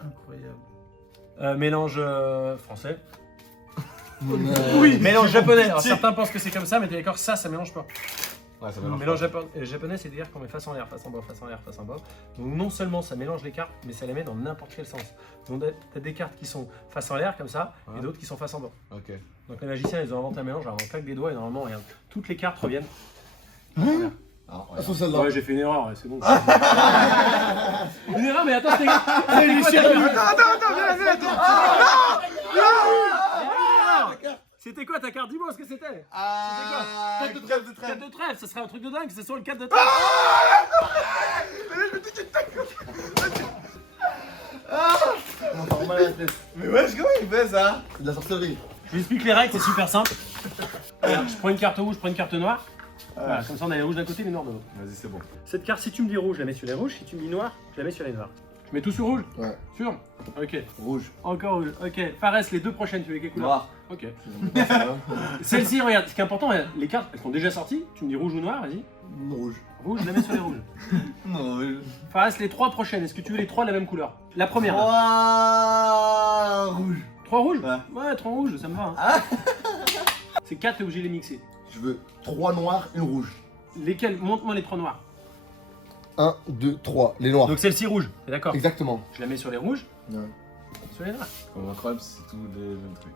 Incroyable. Mélange français. Oui. Mélange japonais. Alors certains pensent que c'est comme ça, mais t'es d'accord que ça mélange pas. Ouais, ça Le mélange. mélange japonais, c'est-à-dire qu'on met face en l'air, face en bas, face en l'air, face en bas. Donc non seulement ça mélange les cartes, mais ça les met dans n'importe quel sens. Donc t'as des cartes qui sont face en l'air comme ça, Ouais. et d'autres qui sont face en bas. Ok. Donc les magiciens, ils ont inventé un mélange, alors on claque des doigts et normalement, regarde, toutes les cartes reviennent. Ah, Ah, sauf celle-là. Ouais, j'ai fait une erreur, ouais, c'est bon. Une erreur, mais attends, c'était quoi ta carte? Dis-moi ce que c'était. Ah, C'était quoi? 4 de trèfle, ça serait un truc de dingue, c'est sur le 4 de trèfle. On va mal à la tête. Mais wesh, comment il fait ça? C'est de la sorcellerie. Je vous explique les règles, c'est super simple. Regarde, je prends une carte rouge, je prends une carte noire. Voilà, comme ça on a les rouges d'un côté et les noirs de l'autre. Vas-y, c'est bon. Cette carte, si tu me dis rouge, je la mets sur les rouges. Si tu me dis noir, je la mets sur les noirs. Je mets tout sur rouge? Ouais. Sûr? Ok. Rouge. Encore rouge. Ok. Fares, les deux prochaines, tu veux quelle couleur? Noir. Ok. Celle-ci, regarde, ce qui est important, regarde, les cartes, elles sont déjà sorties. Tu me dis rouge ou noir, vas-y. Rouge. Rouge, je la mets sur les rouges. Non, rouge. Fares, les trois prochaines, est-ce que tu veux les trois de la même couleur? La première. Rouge. Trois rouges? Ouais. Ouais, trois rouges, ça me va. Hein. C'est quatre, t'es obligé de les mixer. Je veux 3 noirs, une rouge. Lesquels? Montre-moi les trois noirs. 1, 2, 3. Les noirs. Donc celle-ci rouge, t'es d'accord? Exactement. Je la mets sur les rouges, Ouais. sur les noirs. Comme incroyable, c'est tous les mêmes trucs.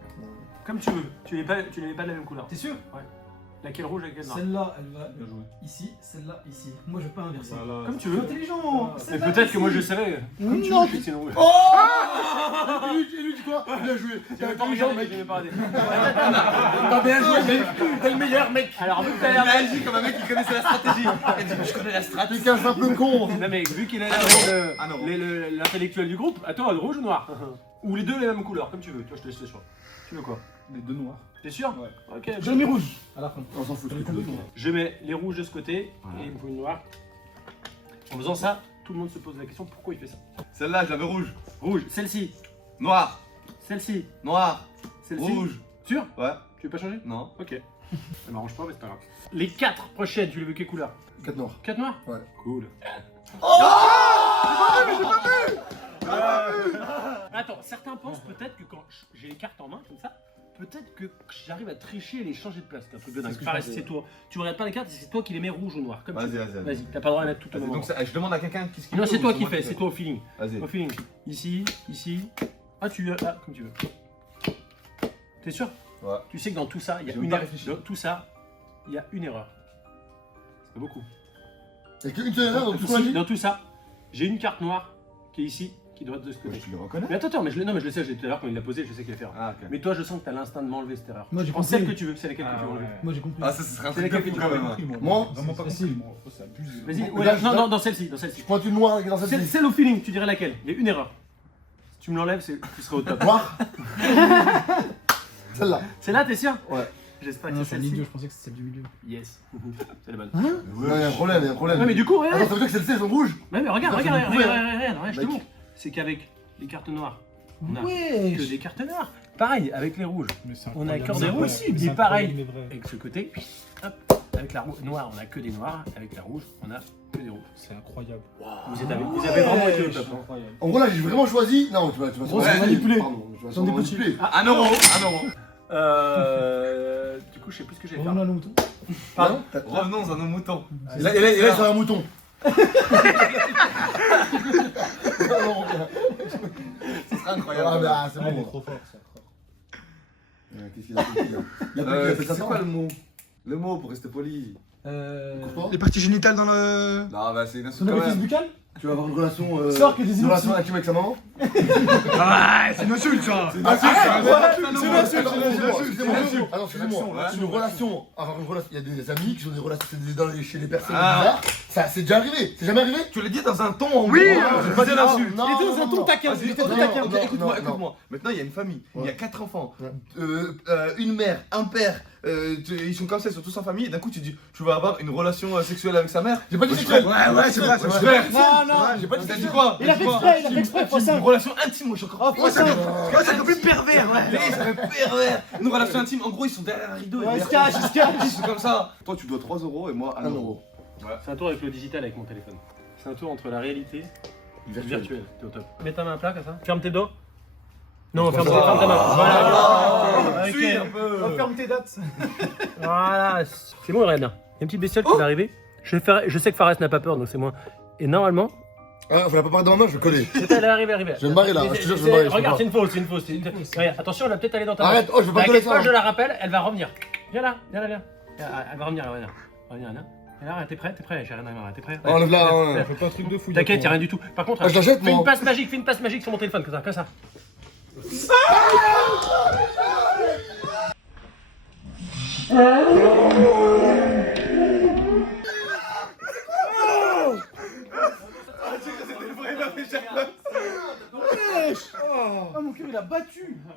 Comme tu veux. Tu les mets pas de la même couleur. T'es sûr? Ouais. Laquelle rouge, laquelle noire? Celle-là, elle va ici, celle-là, ici. Moi, je vais pas inverser. Comme tu veux. Intelligent. Mais Celle-là, peut-être que ici. moi je savais. Comme tu Non. veux, je suis sinon. Et lui, dis quoi? Bien joué. J'avais T'as pas intelligent, regardé, mec. j'avais pas regardé. T'as bien joué, mec. T'es le meilleur, mec. Alors vu que t'as l'air. réagi comme un mec qui connaissait la stratégie. Il dit, je connais la stratégie. T'es qu'un simple con. Non mais vu qu'il a l'air Ah, non. l'intellectuel du groupe, attends, rouge ou noir? Ou les deux les mêmes couleurs, comme tu veux. Toi, je te laisse le choix. Tu veux quoi? Les deux noirs. T'es sûr? Ouais. Ok. J'ai mis rouge à la fin. On s'en fout. Je mets les rouges de ce côté et il me faut une noire. En faisant ça, tout le monde se pose la question pourquoi il fait ça. Celle-là, je l'avais rouge. Rouge, celle-ci, Noir. celle-ci, Noir. celle-ci. Rouge. Sûr? Ouais. Tu veux pas changer? Non. Ok. Ça m'arrange pas, mais c'est pas grave. Les quatre prochaines, tu les veux quelle couleur? 4 noirs. 4 noirs? Ouais. Cool. Attends, certains pensent peut-être que quand j'ai les cartes en main comme ça, peut-être que j'arrive à tricher et les changer de place. C'est un truc de dingue. Pareil, c'est toi. Tu regardes pas les cartes, c'est toi qui les mets rouge ou noir. Comme tu veux. Vas-y. Vas-y, t'as pas le droit à mettre tout au Vas-y, moment. donc je demande à quelqu'un qui Non, c'est veut toi ou qui moi fais, c'est toi au feeling. Vas-y. Au feeling. Ici, ici. Ah, comme tu veux. T'es sûr? Ouais. Tu sais que dans tout ça, il y a J'ai une pas erreur. réfléchi. Dans tout ça, il y a une erreur. C'est pas beaucoup. Y'a qu'une seule erreur dans tout ce qu'on a Ici, dit. dans tout ça, j'ai une carte noire qui est ici, qui doit être de ce Ouais, côté. tu le reconnais? Mais attends, mais je le sais, je l'ai tout à l'heure quand il l'a posé, je sais qu'il va faire. Ah, ok. Mais toi, je sens que t'as l'instinct de m'enlever cette erreur. Moi, j'ai Prends compris. celle que tu veux, c'est laquelle que tu veux enlever. Moi, j'ai compris. Ah, ça serait un C'est truc de laquelle fou que quand tu même. veux hein. Moi, Vraiment pas Facile. compris, moi. Oh, c'est abusé. Vas-y, Bon, ouais, là, non, là- non, dans celle-ci, dans celle-ci. je pointe une noire dans celle-ci. Celle au feeling, tu dirais laquelle? Il y a une erreur. Si tu me l'enlèves, tu seras au top. Noir. Celle-là. C'est là, t'es sûr? Ouais. J'espère que Non, c'est c'est un idiot, celle-ci. je pensais que c'était celle du milieu. Yes. C'est la bonne. Non, y'a un problème, y'a un problème. Ouais, mais du coup, Attends, regarde. ça veut dire que celle-ci, elles sont rouges. Mais regarde, Ça, regarde, c'est beaucoup, regarde, je te Mec. montre. C'est qu'avec les cartes noires, on a que Ouais. des cartes noires. Pareil, avec les rouges. Mais c'est On a incroyable. cœur des C'est rouges, incroyable, mais c'est pareil. incroyable, mais vrai. Avec ce côté, hop, avec la noire, on a que des noirs. Avec la rouge, on a que des rouges. C'est incroyable. Vous avez vraiment été au top. hein. Incroyable. En gros, là, j'ai vraiment choisi. Non, tu vas Gros, c'est manipulé. Pardon, tu vas Sont des sûrement petits. manipuler. 1 euro, 1 euro. Du coup, je sais plus ce que j'allais faire. Revenons à nos moutons. Pardon? Revenons à nos moutons. Et là, c'est un mouton. Ce serait Ah, incroyable. bah, c'est Ah, il est bon. trop fort, c'est incroyable. Qu'est-ce qu'il a fait, il a fait ça C'est quoi le mot? Le mot pour rester poli. Pourquoi Les parties génitales dans le. Non, bah c'est une Son insulte quand orifice même. buccal? Tu vas avoir une relation. Sors que des Une relation inepties. intime avec sa maman. Ah, c'est une insulte ça. Ah, C'est Excusez-moi, une excusez-moi. Attends, excusez-moi. Ouais. C'est une relation. Avoir une relation. Il y a des amis qui ont des relations chez les personnes Ah. bizarres. Ça, c'est déjà arrivé. C'est jamais arrivé. Tu l'as dit dans un ton en Oui, gros. j'ai pas dit C'est l'insulte. non, Il était dans un non, ton non. taquin. Vas-y, Il était dans ok, le taquin. ok, non, écoute-moi, non. écoute-moi. Maintenant, il y a une famille, il y a Ouais. 4 enfants, Ouais. une mère, un père, ils sont comme ça, ils sont tous en famille, et d'un coup tu dis, tu vas avoir une relation sexuelle avec sa mère. J'ai pas dit Ouais, sexuel. Ouais, c'est vrai, c'est vrai. Frère, Non, non. J'ai pas dit t'as dit sexuel. quoi? Il a fait exprès, il a fait exprès, fois Une 5. relation intime, moi je suis encore. Oh, fois 5. Ouais, c'est un peu plus pervers, ouais. Oui, ça fait pervers. Une relation intime, en gros, ils sont derrière un rideau. Ouais, et il se cache, il se cache. Ils sont comme ça. Toi, tu dois 3 euros et moi 1 1 euro. euro. C'est un tour avec le digital avec mon téléphone. C'est un tour entre la réalité et le virtuel. T'es au top. Mets ta main à plat comme ça. Ferme tes doigts. Non, ferme ta main. Voilà. Suis un Ok. peu. Ferme tes dates. Voilà. C'est bon, regarde bien. Il y a une petite bestiole qui va arriver. Je sais que Fares n'a pas peur, donc c'est moi. Et normalement, Ah, faut la pas parler dans ma main, je vais coller. elle est arrivée. Je vais me barrer là, je te jure, je vais me barrer. je peux Regarde, pas. c'est une fausse, c'est une fausse. Regarde, attention, elle va peut-être aller dans ta main. Arrête, oh, je vais pas coller T'inquiète pas, ça. je la rappelle, elle va revenir. Viens là, viens. Elle va revenir, Reviens là. Et là, t'es prêt? J'ai rien à voir, t'es prêt? Oh, enlève-la, ouais. Fais pas un truc de fou. T'inquiète, y'a rien du tout. Par contre, Ah, je la jette, fais une moi. passe magique sur mon téléphone, comme ça.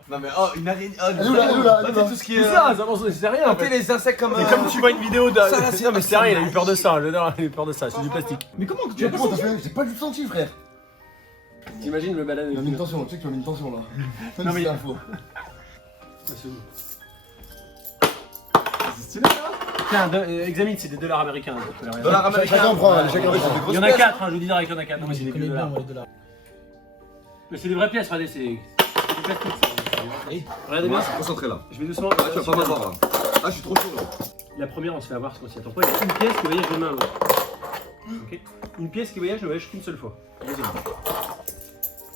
Non mais oh, une araignée. Oh, Elle est où là, elle est où là, elle est où là tout ce qui est. C'est ça, c'est rien. En fait. les insectes comme. Et comme tu vois une vidéo de. Ça, Non, mais c'est rien, il a eu peur de ça. J'adore, il a eu peur de ça. C'est du plastique. Mais comment tu Tu as pas senti? fait? J'ai pas du tout senti, frère. T'imagines le balade Il a mis une tension, tu sais que tu as mis une tension là. Non, mais- c'est info. C'est stylé ça. Tiens, examine, c'est des dollars américains. Dollar américain. Chacun prend, allez, chacun Ouais, prend. c'est des Il grosses y en a pièces. 4, je vous dis direct, il y en a 4. Non, mais c'est des Je connais vieux bien, dollars. moi, les dollars. Mais c'est des vraies pièces, regardez, c'est du plastique. Regardez bien. Moi, je suis concentré là. Je vais doucement. Là, tu vas pas m'avoir là. Ah, je suis trop chaud là. La première, on se fait avoir parce qu'on s'y attend pas. Il y a une pièce qui voyage de main à l'autre. Ok. Une pièce qui voyage ne voyage qu'une seule fois. Deuxième.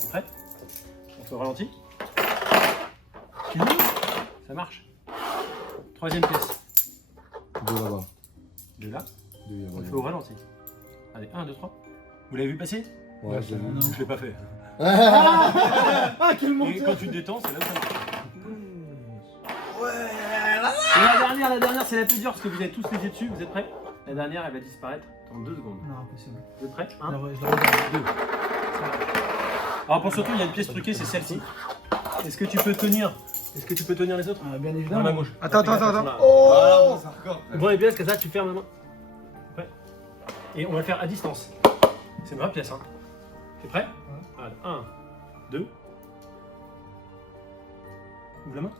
T'es prêt? On se ralentit. Ça marche. Troisième pièce. Deux là-bas. De là. Deux On le fait là-bas. au ralenti. Allez, 1, 2, 3. Vous l'avez vu passer? Ouais, je l'ai vu. Je l'ai pas fait. Ah, quel Et menteur! quand tu te détends, c'est là où ça marche. Et la dernière, c'est la plus dure parce que vous avez tous les yeux dessus. Vous êtes prêts? La dernière, elle va disparaître dans 2 secondes. Non, impossible. Vous êtes prêts? Je 1, la regarde. 2. Alors pour surtout, il y a une pièce truquée, c'est celle-ci. Est-ce que tu peux tenir? Est-ce que tu peux tenir les autres? Ah, bien Dans la évidemment. gauche. Attends. Oh, c'est hardcore. Bon, les pièces, comme ça, tu fermes la main. Prêt? Et on va le faire à distance. C'est une vraie pièce, hein. T'es prêt? Allez, 1, 2. Ouvre la main.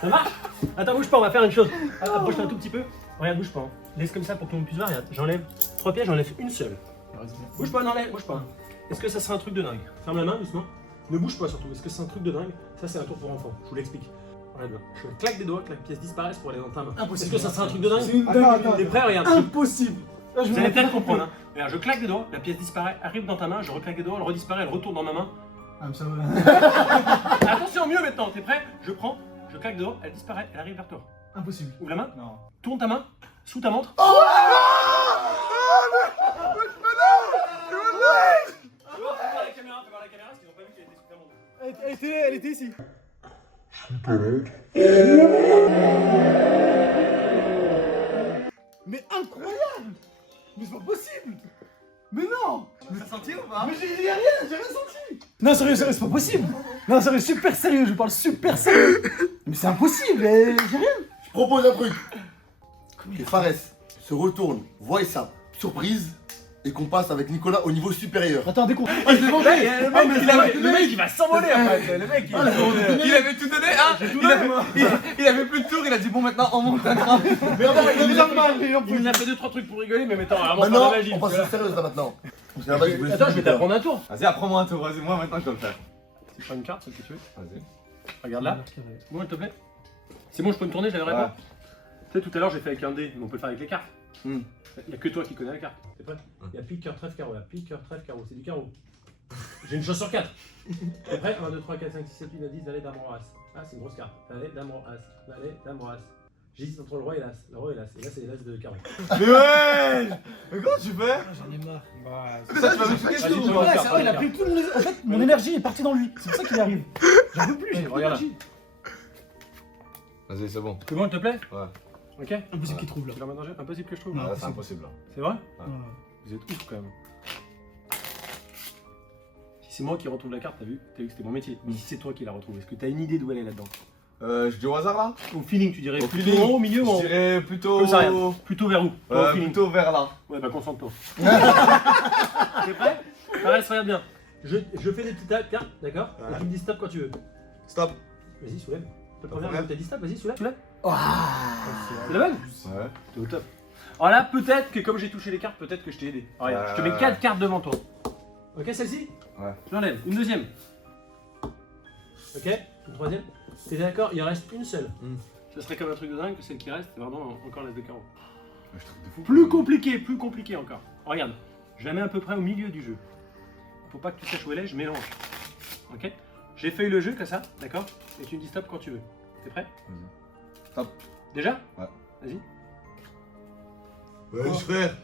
Ça marche? Attends, bouge pas, on va faire une chose. Approche-toi un tout petit peu. Regarde, bouge pas. Hein. Laisse comme ça pour qu'on puisse voir. Regarde, j'enlève 3 pièces, j'enlève une seule. Bouge pas, non, bouge pas. Est-ce que ça serait un truc de dingue? Ferme la main doucement. Ne bouge pas surtout. Est-ce que c'est un truc de dingue? Ça, c'est un tour pour enfants. Je vous l'explique. Regarde là. Je claque des doigts, que la pièce disparaisse pour aller dans ta main. Est-ce que ça serait un truc de dingue? Attends. T'es prêt? Regarde. Impossible! Ah, je Vous vais allez rater peut-être la comprendre. Hein. Regarde, je claque des doigts, la pièce disparaît, arrive dans ta main, je reclaque des doigts, elle redisparaît, elle retourne dans ma main. Ah, mais ça va. Attention, mieux maintenant, t'es prêt? Je prends, je claque des doigts, elle disparaît, elle arrive vers toi. Impossible. Ouvre la main, Non. tourne ta main, sous ta montre. Fais voir la caméra, parce qu'ils n'ont pas vu qu'elle était sous ta montre. Elle était ici. Mais incroyable! Mais c'est pas possible! Mais non! T'as senti ou pas? Mais j'ai rien senti! Non, sérieux, c'est pas possible! Non, sérieux, super sérieux, je parle super sérieux! Mais c'est impossible, j'ai rien! Je propose un truc. Que Fares se retourne, voie ça, surprise, et qu'on passe avec Nicolas au niveau supérieur. Attends, décompte! Ah, je l'ai vendu. Le mec, il va s'envoler après. Le mec, Il avait tout donné, hein. Il avait plus de tour, il a dit bon maintenant on monte un cran. Mais en fait, il nous a fait 2-3 trucs pour rigoler, mais mettons, vraiment maintenant, pas la magie. on passe à la sérieuse là maintenant. Parce que là-bas, je voulais Attends, je vais t'apprendre un tour. Vas-y, apprends-moi un tour, vas-y, moi maintenant je dois le faire. Tu prends une carte, celle que tu veux. Vas-y. Regarde là. Bon, s'il te plaît. C'est bon, je peux me tourner, je la verrai pas. Tu sais, tout à l'heure, j'ai fait avec un dé, mais on peut le faire avec les cartes. Hmm. Il n'y a que toi qui connais la carte. T'es prêt? Il y a pique, cœur, trèfle, carreau. Pique, cœur, trèfle, carreau. C'est du carreau. J'ai une chance sur 4. T'es prêt? 1, 2, 3, 4, 5, 6, 7, 8, 9, 10, valet, dame, roi, as. Ah, c'est une grosse carte. Valet, dame, roi, as. Valet, dame, roi, as. J'hésite entre le roi et l'as. Le roi et l'as. Et là, c'est l'as de carreau. Mais ouais. Mais comment tu fais? J'en ai marre. Ça tu vas m'expliquer Vas-y, tout. tu vas Ouais, faire, c'est vrai, il a pris tout mon... En fait, mon énergie est partie dans lui. C'est pour ça qu'il arrive. J'en peux plus, j'ai plus Regarde là. d'énergie. Vas-y, c'est bon. C'est bon, s'il te plaît? Ouais. Ok? Impossible qu'il trouve là. Tu l'as en danger? Impossible que je trouve. Non. Ah, c'est impossible là. C'est vrai? Ouais. Vous êtes ouf quand même. Si c'est moi qui retrouve la carte, t'as vu que c'était mon métier. Mais si c'est toi qui la retrouve, est-ce que t'as une idée d'où elle est là-dedans? Je dis au hasard là? Au feeling, tu dirais Au plutôt feeling. en haut, au milieu ou en Je haut? dirais plutôt. Comme ça, rien. Plutôt vers où? Au feeling. Plutôt vers là. Ouais, bah concentre-toi. T'es prêt? Pareil, regarde bien. Je fais des petites cartes, d'accord? Et tu me dis stop quand tu veux. Stop. Vas-y, soulève. T'as pas problème. t'as dit stop, vas-y, soulève. Soulève. Ah. C'est la bonne? Ouais. T'es au top. Alors là, peut-être que comme j'ai touché les cartes, peut-être que je t'ai aidé. Alors, regarde, je te mets 4 cartes devant toi. Ok, celle-ci? Ouais. Je l'enlève. Une deuxième. Ok, une troisième. T'es d'accord? Il en reste une seule. Ça serait comme un truc de dingue que celle qui reste, c'est vraiment encore l'as de carreau. Je trouve de fou. Plus compliqué encore. Regarde, je la mets à peu près au milieu du jeu. Faut pas que tu saches où elle est, je mélange. Ok? J'ai feuille le jeu comme ça, d'accord? Et tu me dis stop quand tu veux. T'es prêt? Vas-y. Stop. Déjà? Ouais. Vas-y. Ouais, frère.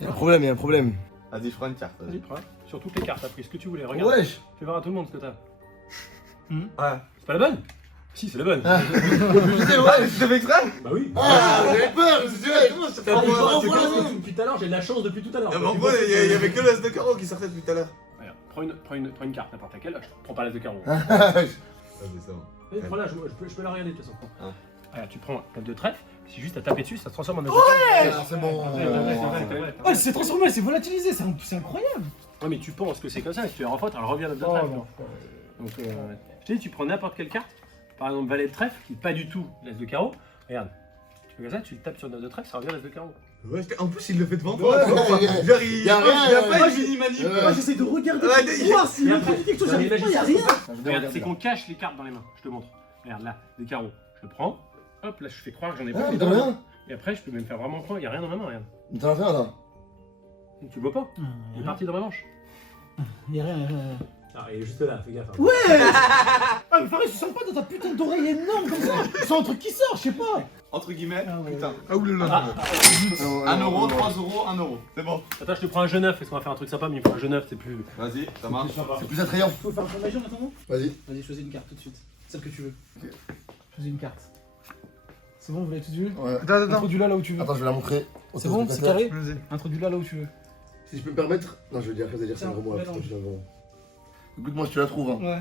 Il y a un problème, il y a un problème. Vas-y, je prends une carte. Vas-y, Vas-y. prends. Sur toutes les cartes, t'as pris ce que tu voulais. Regarde. Wesh. Fais voir à tout le monde ce que t'as. Ouais. C'est pas la bonne? Si, c'est la bonne. Je disais, ouais. Tu fais exprès? Bah oui. Ah, j'avais peur, je me suis dit, ouais, comment ça T'as fait plus un tu voilà. penses que depuis tout à l'heure, j'ai de la chance depuis tout à l'heure. Ah, mais en Tu gros, penses que- il y avait que l'as de carreau qui sortait depuis tout à l'heure. Regarde. prends une carte, n'importe laquelle. Prends pas l'as de carreau. Ah, mais ça va. Et prends-là, je peux la regarder de toute façon. Ah. Regarde, tu prends l'as de trèfle, c'est juste à taper dessus, ça se transforme en as de Ah, carreau. c'est bon. Oh, c'est transformé, c'est volatilisé, c'est incroyable. Ouais, mais tu penses que c'est comme ça, et si tu la refautes, elle revient l'as de Oh, trèfle. non. Donc, je te dis, tu prends n'importe quelle carte, par exemple valet de trèfle, qui n'est pas du tout l'as de carreau. Regarde, tu fais comme ça, tu le tapes sur l'as de trèfle, ça revient l'as de carreau. Ouais, en plus, il le fait devant Ouais, toi. Genre, y a rien, il a ouais. pas une mini manip. Moi, j'essaie de regarder Ouais, pour il- voir s'il il- a pas dit quelque chose, il- j'arrive pas, y a rien. Regarde, c'est qu'on cache les cartes dans les mains, je te montre. Regarde là, des carreaux, je le prends, hop, là je fais croire que j'en ai pas. Ah, mais mais t'as dans- rien. Et après, je peux même faire vraiment croire, il n'y a rien dans ma main, regarde. Mais t'en as rien là. Tu le vois pas, il est parti dans ma manche. Y a rien. Ah, il est juste là, fais gaffe. hein. Ouais. Ah, mais Farid, tu sens pas dans ta putain d'oreille énorme comme ça. C'est un truc qui sort, je sais pas. Entre guillemets, Ah ouais. putain. Ah oulala. 1 euro, 3 euros, 1 euro. C'est bon. Attends, je te prends un jeu neuf, parce qu'on va faire un truc sympa, mais il faut un jeu neuf, c'est plus. Vas-y, ça marche. C'est plus attrayant. Faut faire un tour de magie en attendant. Vas-y. Vas-y, choisis une carte tout de suite. Celle que tu veux. Choisis une carte. C'est bon, vous l'avez tous vu? Ouais. Attends. Introduis-la là où tu veux. Attends, je vais la montrer. C'est bon, c'est carré? Vas-y. Introduis-la là où tu veux. Si je peux me permettre. Non, je veux dire, après, c'est un gros mot là. Mélange. putain, je suis un gros mot. Écoute-moi, si tu la trouves. Hein. Ouais.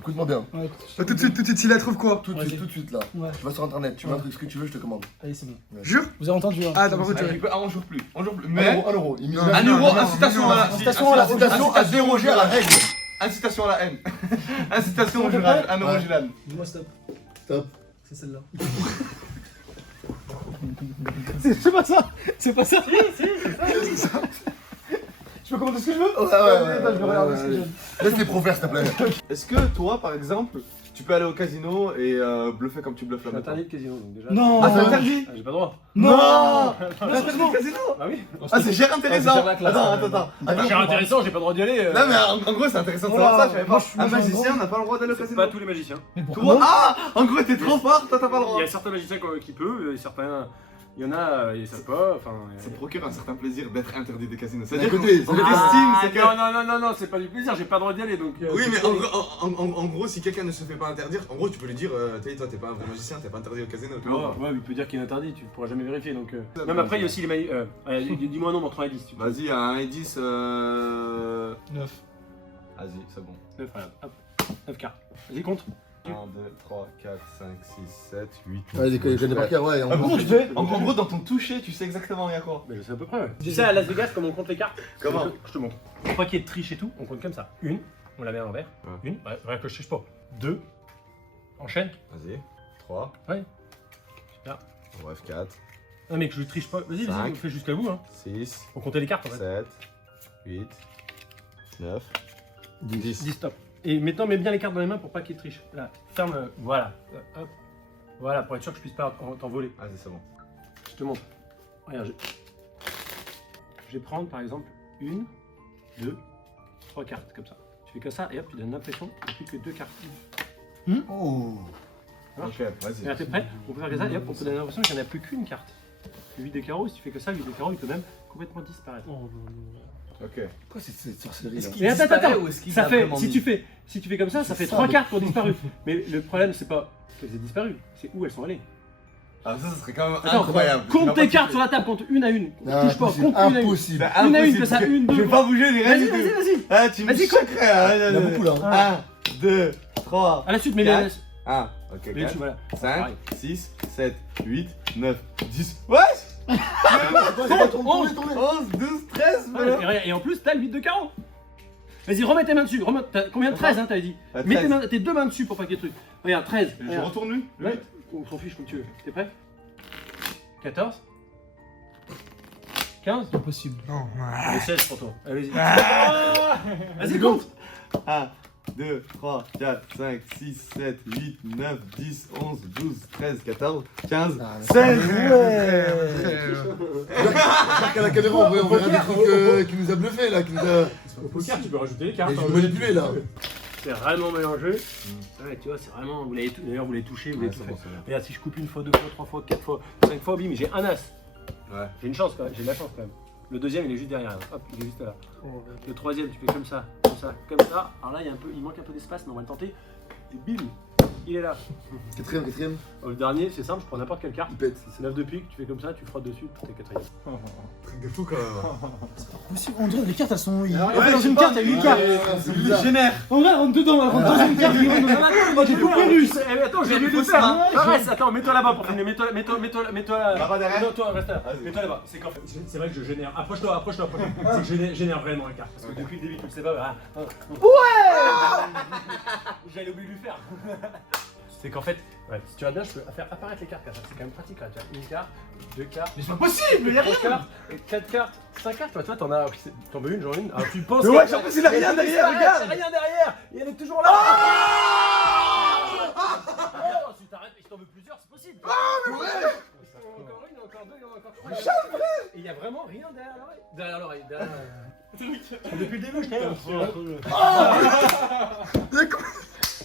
Écoute-moi bien. Ouais, Tout de suite, s'il la trouve quoi? Tout de Vas-y. suite, tout de suite là. Ouais. Tu vas sur internet, tu mets un truc, ce que tu veux, je te commande. Allez, c'est bon. Jure? Vous avez entendu, hein? Ah, t'as pas foutu. Tu peux, on joue plus. On joue plus. 1 Mais, euro. Il mise Non, 20. 1 non, euro, non, incitation non, à la. non, incitation à la- Incitation à déroger à la règle. Incitation à la haine. Incitation au jurage. 1 euro, Ouais. Gilan. Dis-moi stop. Stop. C'est celle-là. C'est pas ça. C'est pas ça. Je peux commander ce que je veux? Ouais, Attends, je vais regarder ce que je veux. Laisse les pros faire, s'il te plaît. Est-ce que toi, par exemple, tu peux aller au casino et bluffer comme tu bluffes C'est là maintenant? interdit de casino, donc déjà. Non. Ah, c'est interdit? Ah, j'ai pas le droit. Non. Interdit le casino? Ah oui. Ah, c'est cher intéressant. Ah, c'est cher la classe. Attends. C'est pas cher intéressant, j'ai pas le droit d'y aller. Non, mais en gros, c'est intéressant de Voilà. savoir ça, je savais Moi, pas. je suis Un dans un magicien grand- n'a pas le droit d'aller au C'est casino. pas tous les magiciens. Mais Toi, pourquoi? ah, en gros, t'es trop fort, toi t'as pas le Il droit. y a certains magiciens qui peuvent, et certains. Il y en a, ils savent pas. Enfin. Ça me procure un certain plaisir d'être interdit des casinos. D'un C'est-à-dire côté, qu'on c'est estime, c'est que. Non, c'est pas du plaisir, j'ai pas le droit d'y aller donc. Oui, mais en gros, si quelqu'un ne se fait pas interdire, en gros, tu peux lui dire, toi, t'es pas un vrai magicien, t'es pas interdit au casino. Tu vois. Ouais, il peut dire qu'il est interdit, tu pourras jamais vérifier donc. Même après, il y a aussi les magiciens. Dis-moi un nombre entre 1 et 10. Tu Vas-y, à 1 et 10. 9. Vas-y, c'est bon. 9, regarde, hop. 9 cartes. Vas-y, compte. 1, 2, 3, 4, 5, 6, 7, 8. Ouais, je connais par cœur, ouais. En gros, dans ton toucher, tu sais exactement il y a quoi. Mais je sais à peu près, ouais. Tu sais, à Las Vegas, comme on compte les cartes. Comment? Je te montre. Pour pas qu'il y ait de triche et tout, on compte comme ça. Une, on la met à l'envers. Ouais. Une, ouais, rien que je triche pas. Deux, enchaîne. Vas-y. 3. Ouais. Super. Bref, 4. Non, mais que je triche pas. Vas-y, Cinq. on fait jusqu'à vous, hein. 6, On comptait les cartes en fait. 7, 8, 9, 10. 10 stop. Et maintenant, mets bien les cartes dans les mains pour pas qu'il y ait de triche. Là, ferme, voilà. Hop. Voilà, pour être sûr que je puisse pas t'en voler. Vas-y, c'est bon. Je te montre. Regarde, je vais prendre par exemple 1, 2, 3 cartes comme ça. Tu fais que ça et hop, tu donnes l'impression qu'il n'y a plus que 2 cartes. Oh. Ok, vas-y. Regarde, t'es prêt? On peut faire que ça et hop, on peut donner l'impression qu'il n'y en a plus qu'une carte. Le 8 de carreaux, si tu fais que ça, le 8 de carreaux, il peut même complètement disparaître. Ok. Quoi, c'est cette sorcellerie là? Mais attends, ça fait, si tu fais comme ça fait ça, 3 mais- cartes qui ont disparu. Mais le problème, c'est pas qu'elles aient disparu, c'est où elles sont allées. Ah, ça serait quand même Attends, incroyable. compte tes cartes sur la table, compte une à une. Touche pas, compte une à une. Impossible. Une à une, que ça, une, deux. Je vais pas bouger, les Vas-y, rien. vas-y. Ah, tu me Vas-y, compte. choquerais. Il y en a beaucoup là. 1, 2, 3, À la suite, mais Quatre. laisse. 1. Ok, Mais 4, voilà. 5, Pareil. 6, 7, 8, 9, 10. Ouais! Tournez. 11, 12, 13, voilà. Et en plus, t'as le 8 de carreau. Vas-y, remets tes mains dessus. T'as combien de 13 hein, t'avais dit? Ah, Mets 13. tes deux mains dessus pour pas qu'il y ait de trucs. Regarde, 13. Je Regarde. retourne lui? Ouais, on s'en fiche comme tu veux. T'es prêt? 14 15 Impossible. Non, Et 16 pour toi. Allez, vas-y. Vas-y, compte. 1, 2, 3, 4, 5, 6, 7, 8, 9, 10, 11, 12, 13, 14, 15, Ah, 16. À la caméra, on voit des trucs qui nous a bluffé là, qui nous a. Au poker, tu peux rajouter les cartes. Et je me manipulé là. C'est vraiment mélangé. Ouais, tu vois, c'est vraiment. D'ailleurs, vous l'avez touché, vous Ouais, l'avez c'est tout bon, fait. c'est bon. Regarde, si je coupe une fois, deux fois, trois fois, quatre fois, 5 fois, bim, j'ai un as. Ouais. J'ai une chance quand même, j'ai de la chance quand même. Le deuxième, il est juste derrière. Là. Hop, il est juste là. Le troisième, tu fais comme ça, comme ça, comme ça. Alors là, il manque un peu d'espace, mais on va le tenter. Et bim. il est là. Quatrième, quatrième. Le dernier, c'est simple, je prends n'importe quelle carte. Il pète. C'est 9 de pique, tu fais comme ça, tu frottes dessus, t'es quatrième. Truc de fou quand même. Possible, on dirait les cartes elles sont. Alors, En fait, dans une carte, il y a 8 cartes. C'est bizarre. Génère. On rentre dedans, on rentre dans une carte. Moi j'ai tout prévu. Eh, mais attends, j'ai oublié de le faire. Reste, attends, mets-toi là-bas pour finir. Mets-toi là. Là-bas derrière. Non, toi, reste là. Vas-y. Mets-toi là-bas. C'est qu'en fait, c'est vrai que je génère. Approche-toi. C'est que je génère réellement la carte. Parce que depuis le début, tu le sais pas. J'allais oublier de lui faire. C'est qu'en fait, ouais, si tu vas bien, je peux faire apparaître les cartes comme ça. C'est quand même pratique. Là. Tu as une carte, 2 cartes. Mais c'est pas possible, y'a rien. 3 cartes, 4 cartes, 5 cartes. Toi, t'en as. T'en veux une, j'en ai une. Alors tu penses. Mais ouais, en plus, il a rien derrière, regarde. Il a rien derrière. Et elle est toujours là. Attends, si t'arrêtes et que je t'en veux plusieurs, c'est possible. Ouais. Encore une, encore deux, il y en a encore trois. Et il y a vraiment rien derrière l'oreille. Derrière l'oreille, derrière. Depuis le début, je t'ai.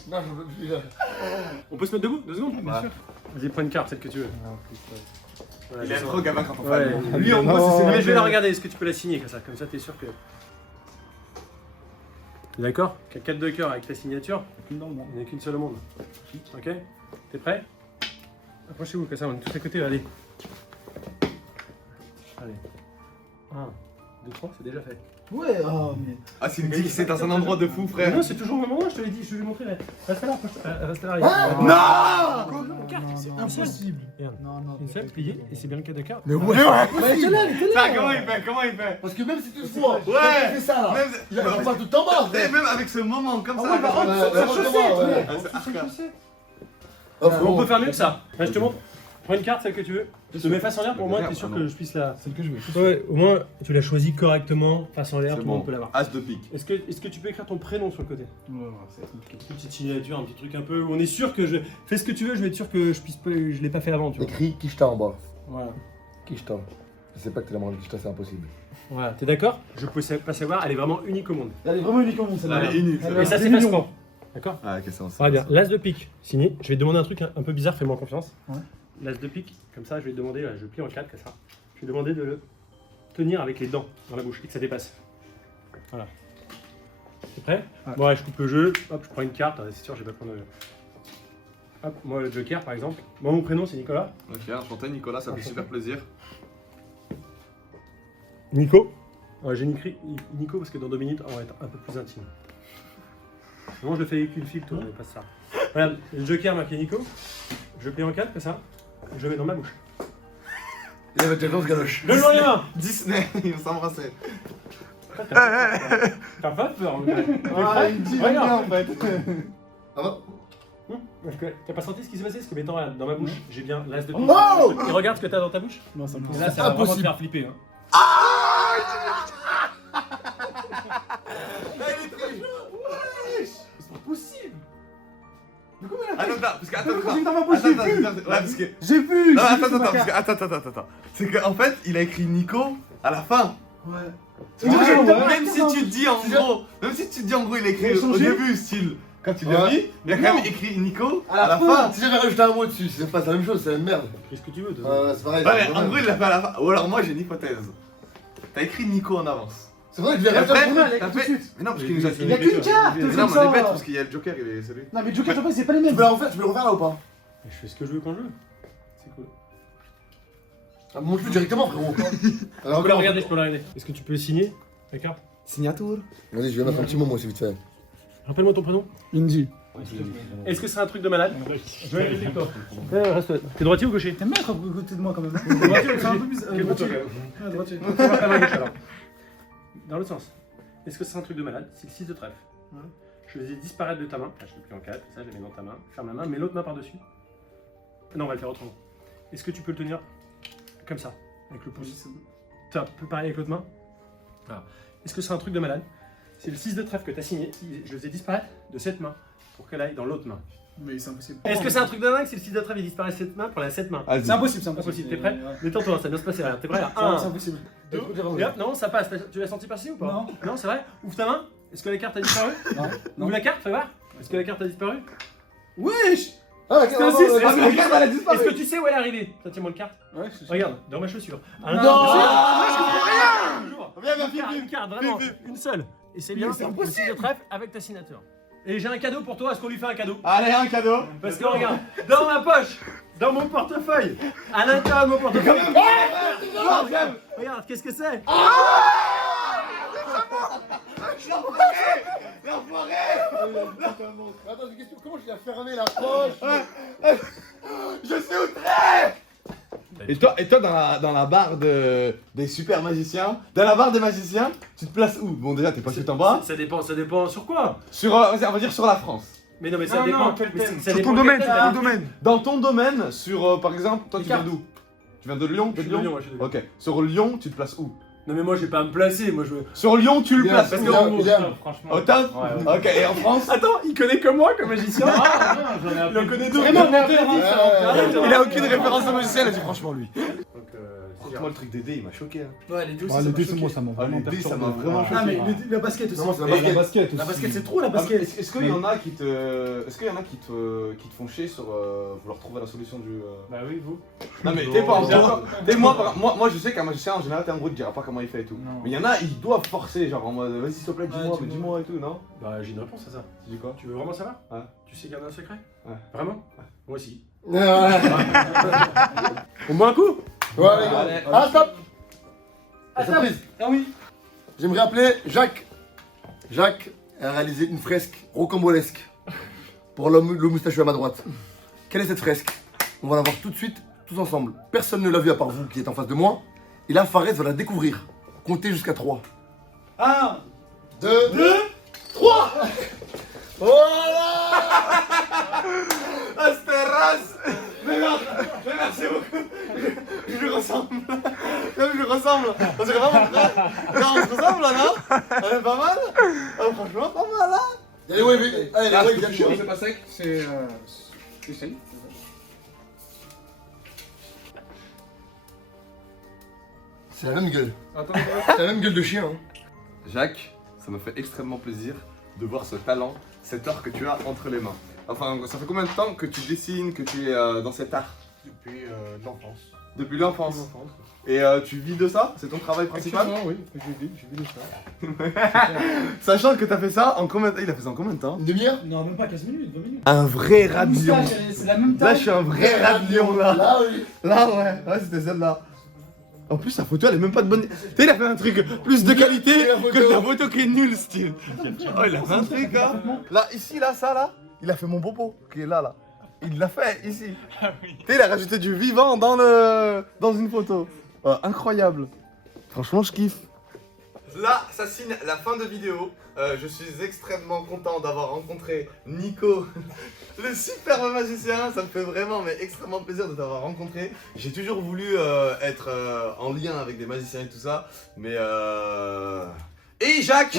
Non, je veux plus là. On peut se mettre debout 2 secondes. Bien sûr. Vas-y, prends une carte, celle que tu veux. Ouais, Il est descends. trop gamin quand on Ouais. fait. Lui en gros, c'est Mais je vais la regarder, est-ce que tu peux la signer comme ça t'es sûr que. T'es d'accord? Qu'à 4 de cœur avec ta signature, il n'y en a qu'une seule au monde. Ok? T'es prêt? Approchez-vous, comme ça, on est tous à côté, allez. Allez. 1, 2, 3, c'est déjà fait. Ouais, oh mais. Ah, c'est une dit que c'est dans un endroit de fou, Mais frère. non, c'est toujours au même moment, je te l'ai dit, je vais lui montrer. Reste là, reste là. Non. C'est Impossible. Regarde. Non. Une seule pliée, et c'est bien le cas de carte. Mais ouais. Ça, comment il fait? Comment il fait? Parce que même si tu le vois, Ouais. il fait ça là. Même, Il va pas tout en bas. Et même avec ce moment comme ça. ouais, bah, ouais. Ah, c'est arcade. On peut faire mieux que ça. Ouais, je te montre. Prends une carte, celle que tu veux. Je te mets face en l'air pour moi, t'es sûr Ah, que non. je puisse la. Celle que je veux. Ouais, au moins tu l'as choisi correctement, face en l'air, C'est tout le monde bon. peut l'avoir. As de pique. Est-ce que tu peux écrire ton prénom sur le côté? Ouais, c'est Une petite signature, un petit truc un peu. On est sûr que je. Fais ce que tu veux, je vais être sûr que je puisse pas. Je l'ai pas fait avant, tu vois. Écris Kishta en bas. Voilà. Kishta. Je sais pas que t'es la marque Kishta, c'est impossible. Voilà, t'es d'accord? Je peux pas savoir, elle est vraiment unique au monde. Elle est vraiment unique en monde celle-là. Elle est unique. Et ça, c'est face franc. D'accord? Ah, ok, c'est bon. Très bien. L'as de pique, signé. Je vais te demander un truc un peu bizarre, fais-moi confiance. Ouais. L'as de pique, comme ça, je vais te demander, là, je plie en 4 comme ça. Je vais te demander de le tenir avec les dents dans la bouche et que ça dépasse. Voilà. T'es prêt? Ouais. Bon, ouais, je coupe le jeu. Hop, je prends une carte. C'est sûr, je vais pas prendre. Hop, moi le Joker par exemple. Moi, mon prénom c'est Nicolas. Ok, enchanté Nicolas, ça fait super plaisir. Nico. Ouais, j'ai écrit Nico parce que dans 2 minutes, on va être un peu plus intime. Moi, je le fais avec une fille, toi, mais pas ça. Regarde, le Joker marqué Nico. Je plie en 4 comme ça. Je le mets dans ma bouche. Il avait déjà 11 galoches. Donne-moi les mains. Disney, ils vont s'embrasser. T'as pas peur, mais. Ah, il me dit bien en fait. Ah bah. T'as pas senti ce qui s'est passé? Parce que mettons là, dans ma bouche, j'ai bien l'as de pique. Oh Et regarde ce que t'as dans ta bouche. Non, ça me Et là, ça va vraiment te impossible. faire flipper. Hein. C'est pas possible. Attends, parce que attends, J'ai dans ma bouche, j'ai vu. ouais, parce que. J'ai vu. Non, j'ai vu attends, sur ma parce carte. que attends. C'est qu'en fait, il a écrit Nico à la fin. Ouais. Même si tu te dis en gros, il a écrit Il a au changé. début, style. Quand tu l'as Ouais. mis, il a quand même écrit Nico À la à la fin. fin. Si j'avais rajouté un mot dessus, c'est pas la même chose, c'est la même merde. Qu'est-ce que tu veux? C'est pareil. Ouais, c'est mais en gros, il l'a fait à la fin. Ou alors, moi, j'ai une hypothèse. T'as écrit Nico en avance. C'est vrai que je vais Et rajouter un après, pronom. elle a t'as écrit tout de fait. suite. Mais non, parce qu'il nous a Il y a qu'une carte. Mais non, comme mais ça. on est bête parce qu'il y a le Joker, c'est lui. Non, mais Joker, t'as pas, c'est pas les Tu mêmes. peux le refaire là ou pas? Je fais ce que je veux quand je veux. C'est cool. Ah, montre-le directement, frérot. Je peux la regarder, je peux la regarder. Est-ce que tu peux signer la carte? Signature. Vas-y, je vais mettre un petit mot moi aussi vite fait. Rappelle-moi ton prénom. Indy. Est-ce que c'est un truc de malade? Je vais vérifier avec toi. Reste. T'es droitier ou gaucher? T'aimes bien être à côté de moi quand même. Droitier ou C'est un gaucher? peu bizarre. Calme-toi, Droitier. quand même. Ouais, droitier. On va faire la gauche, alors. Dans l'autre sens. Est-ce que c'est un truc de malade? C'est le 6 de trèfle. Ouais. Je vais disparaître de ta main. Là, je te plie en 4, ça, je le mets dans ta main. Ferme la main, mets l'autre main par-dessus. Non, on va le faire autrement. Est-ce que tu peux le tenir comme ça, avec le pouce? Tu peux pareil avec l'autre main? Voilà. Est-ce que c'est un truc de malade? C'est le 6 de trèfle que tu as signé. Je le faisais disparaître de cette main pour qu'elle aille dans l'autre main. Mais c'est impossible. Est-ce que c'est un truc de dingue si le 6 de trèfle il disparaît de cette main pour la 7 main? C'est impossible, c'est Impossible, impossible. t'es prêt? Ouais. Détends-toi, ça va bien se passer. Regarde, t'es prêt? C'est 1, impossible. 2, et hop, non, ça passe. Tu l'as senti passer ou pas? Non. Non, c'est vrai? Ouvre ta main. Est-ce que la carte a disparu? Non. Ouvre la carte, fais voir. Est-ce que la carte a disparu? Wesh. Ah, Est-ce que- Ah, mais la carte, elle a disparu. Est-ce que tu sais où elle est arrivée? Ça, tiens-moi le carte. Ouais, je sais. Regarde, dans ma chaussure. À Non. Toujours. Une carte, vraiment, une seule. Et c'est bien, c'est le 6 de trèfle avec ta signature. Et j'ai un cadeau pour toi, est-ce qu'on lui fait un cadeau? Allez, un cadeau. Parce que regarde, dans ma poche, dans mon portefeuille, à l'intérieur de mon portefeuille. Regarde, qu'est-ce que c'est? Attends, une question, comment je l'ai fermé la poche? Je suis outré. Et toi dans la barre des super magiciens, dans la barre des magiciens, tu te places où? Bon, déjà, t'es pas tout en bas. Ça dépend sur quoi? Sur, vas-y, on va dire sur la France. Mais non, mais ça Non, dépend. non, quel mais thème? ça Sur dépend ton quel domaine, thème, sur là. ton domaine. Dans ton domaine, sur, par exemple, toi, Les tu viens cartes. d'où? Tu viens de Lyon? Je suis de Lyon, moi, je suis de Lyon. Ok. Sur Lyon, tu te places où? Non, mais moi, je vais pas me placer. Moi, je veux. Sur Lyon, tu le Bien, places parce où? que- Au Bien. top, franchement. Au top? Ouais. Ok, et en France? Attends, il connaît que moi comme magicien. Ah, non, j'en ai appris. Il en connaît d'autres. Vraiment, menteur, Il a aucune référence au magicien, il a dit franchement lui. Donc, Moi, le truc des dés, il m'a choqué. Ouais, les deux, Ouais, les deux, c'est moi, ça m'a vraiment les dés, ça perturbé. m'a vraiment Ah, choqué. mais la basket aussi. Non, c'est la Et basket. basket La aussi. basket, c'est trop la Ah, basket. Est-ce qu'il y en a qui te. Est-ce qu'il y en a qui te font chier sur vouloir trouver la solution du. Bah oui, vous. Non mais Non, t'es pas non. encore. Moi je sais qu'un magicien en général t'es en gros il te dira pas comment il fait et tout. Non. Mais il y en a ils doivent forcer genre en mode vas-y s'il te plaît dis-moi tu mais dis-moi et tout non? Bah, j'ai une réponse à ça. Tu dis quoi? Tu veux vraiment savoir? Ouais. Tu sais garder un secret? Ouais. Vraiment? Moi aussi. Ouais, On boit un coup? les gars. Allez. Ah, stop! La surprise. Ah oui. J'aimerais appeler Jacques. Jacques a réalisé une fresque rocambolesque pour le moustachu à ma droite. Quelle est cette fresque? On va la voir tout de suite, tous ensemble. Personne ne l'a vue à part vous qui êtes en face de moi. Et là, Fares va la découvrir. Comptez jusqu'à 3. 1, 2, 3. Voilà! Asteras! Mais merci beaucoup! Je lui ressemble! Même je lui ressemble! On dirait vraiment frère! Non, on se ressemble là, non? On est pas mal? Franchement, pas mal là! Allez, ouais, mais. Allez, les règles, bien sûr. C'est pas sec? C'est. Essaye. C'est la même gueule. C'est la même gueule de chien. Hein. Jacques, ça me fait extrêmement plaisir de voir ce talent, cet art que tu as entre les mains. Enfin, ça fait combien de temps que tu dessines, que tu es dans cet art? Depuis l'enfance. Depuis l'enfance. Et tu vis de ça? C'est ton travail principal? Oui, j'ai vu ça. Sachant que tu as fait ça en combien de temps? Il a fait ça en combien de temps? Une demi-heure? Non, même pas 15 minutes, 20 minutes. Un vrai rat de lion. Moustache, c'est la même Là, taille. je suis un vrai rat de lion là. Là, oui. Là, ouais, c'était celle-là. En plus, sa photo, elle est même pas de bonne. Tu sais, il a fait un truc plus de qualité que la photo qui est nulle, style. Oh, il a fait un truc, hein. Là, ici, là, ça, là, il a fait mon bobo qui est là, là. Il l'a fait ici. Tu sais, il a rajouté du vivant dans une photo. Incroyable. Franchement, je kiffe. Là, ça signe la fin de vidéo. Je suis extrêmement content d'avoir rencontré Nico, le superbe magicien. Ça me fait vraiment mais extrêmement plaisir de t'avoir rencontré. J'ai toujours voulu être en lien avec des magiciens et tout ça, mais Et Jacques.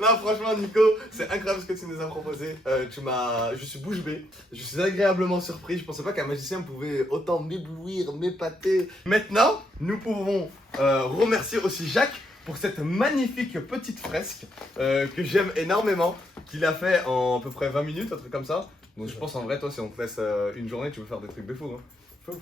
Non, franchement, Nico, c'est incroyable ce que tu nous as proposé. Je suis bouche bée. Je suis agréablement surpris. Je pensais pas qu'un magicien pouvait autant m'éblouir, m'épater. Maintenant, nous pouvons remercier aussi Jacques pour cette magnifique petite fresque que j'aime énormément, qu'il a fait en à peu près 20 minutes, un truc comme ça. Donc je pense en vrai, toi, si on te laisse une journée, tu peux faire des trucs de fou. Hein.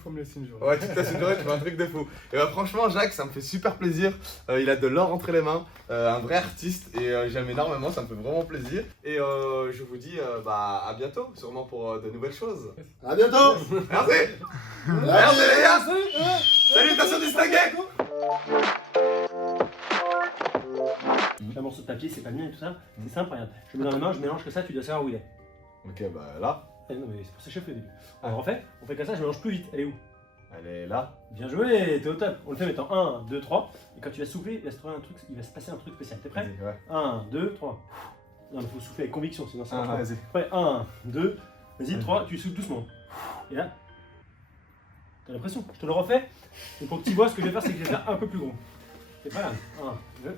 Faut me laisser une journée. Ouais, tu te laisses une journée, tu fais un truc de fou. Et bah, franchement, Jacques, ça me fait super plaisir. Il a de l'or entre les mains, un vrai artiste, et j'aime énormément, ça me fait vraiment plaisir. Et je vous dis bah, à bientôt, sûrement pour de nouvelles choses. À bientôt. Merci. Merci les gars. Salutations distinguées. Un morceau de papier, c'est pas mien et tout ça. C'est simple, regarde. Je le mets dans la main, je mélange que ça, tu dois savoir où il est. Ok, bah là, Eh non, mais c'est pour ça que je fais au début. Alors on fait comme ça, je mélange plus vite. Elle est où? elle est là. Bien joué, t'es au top. On le fait en mettant 1, 2, 3. Et quand tu vas souffler, il va se passer un truc spécial. T'es prêt? Ouais. 1, 2, 3. Non, mais faut souffler avec conviction, sinon ça marche Ah, pas. vas-y. Prêt? 1, 2, vas-y, 3, tu souffles doucement. Et là, t'as l'impression. Je te le refais. Et pour que tu vois, ce que je vais faire, c'est que je vais faire un peu plus gros. T'es prêt là? 1, 2,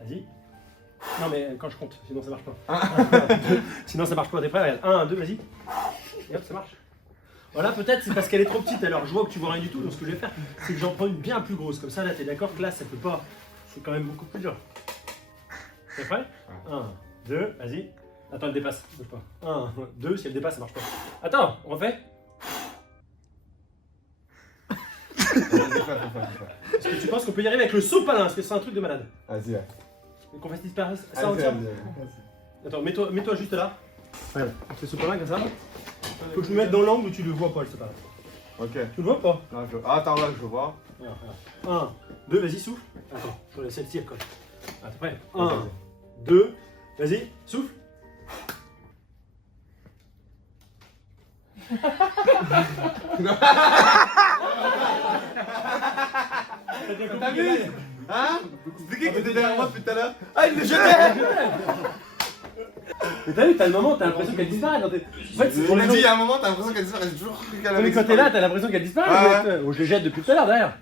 vas-y. Non, mais quand je compte, sinon ça marche pas. Sinon ça marche pas. T'es prêt? Regarde. 1, 2, vas-y. Et hop, ça marche. Voilà, peut-être c'est parce qu'elle est trop petite, alors je vois que tu vois rien du tout. Donc ce que je vais faire, c'est que j'en prends une bien plus grosse. Comme ça, là, t'es d'accord que là, ça peut pas. C'est quand même beaucoup plus dur. T'es prêt? 1, 2, vas-y. Attends, elle dépasse. Bouge pas. 1, 2, si elle dépasse, ça marche pas. Attends, on refait. Est-ce que tu penses qu'on peut y arriver avec le saut palin? Parce que c'est un truc de malade. Vas-y, ouais. Qu'on fasse disparaître ça ensemble. Attends, mets-toi juste là. Regarde, on fait ce point là comme ça. Faut que je me mette dans l'angle où tu le vois pas, c'est pas. Ok. Tu le vois pas? Non, attends, là, je vois. 1, 2, vas-y, souffle. Attends, je vais laisser le tir, quoi. Attends, prêt? 1, 2, vas-y, souffle. T'as vu? Hein? C'est qui était derrière moi depuis tout à l'heure? Ah, il le jetait! Mais t'as vu, t'as le moment, t'as l'impression qu'elle disparaît. En fait, On lui dit, il y a un moment, t'as l'impression qu'elle disparaît, j'ai toujours cru qu'elle avait mais quand t'es là, t'as l'impression qu'elle disparaît. Ouais. Je le jette depuis tout à l'heure derrière.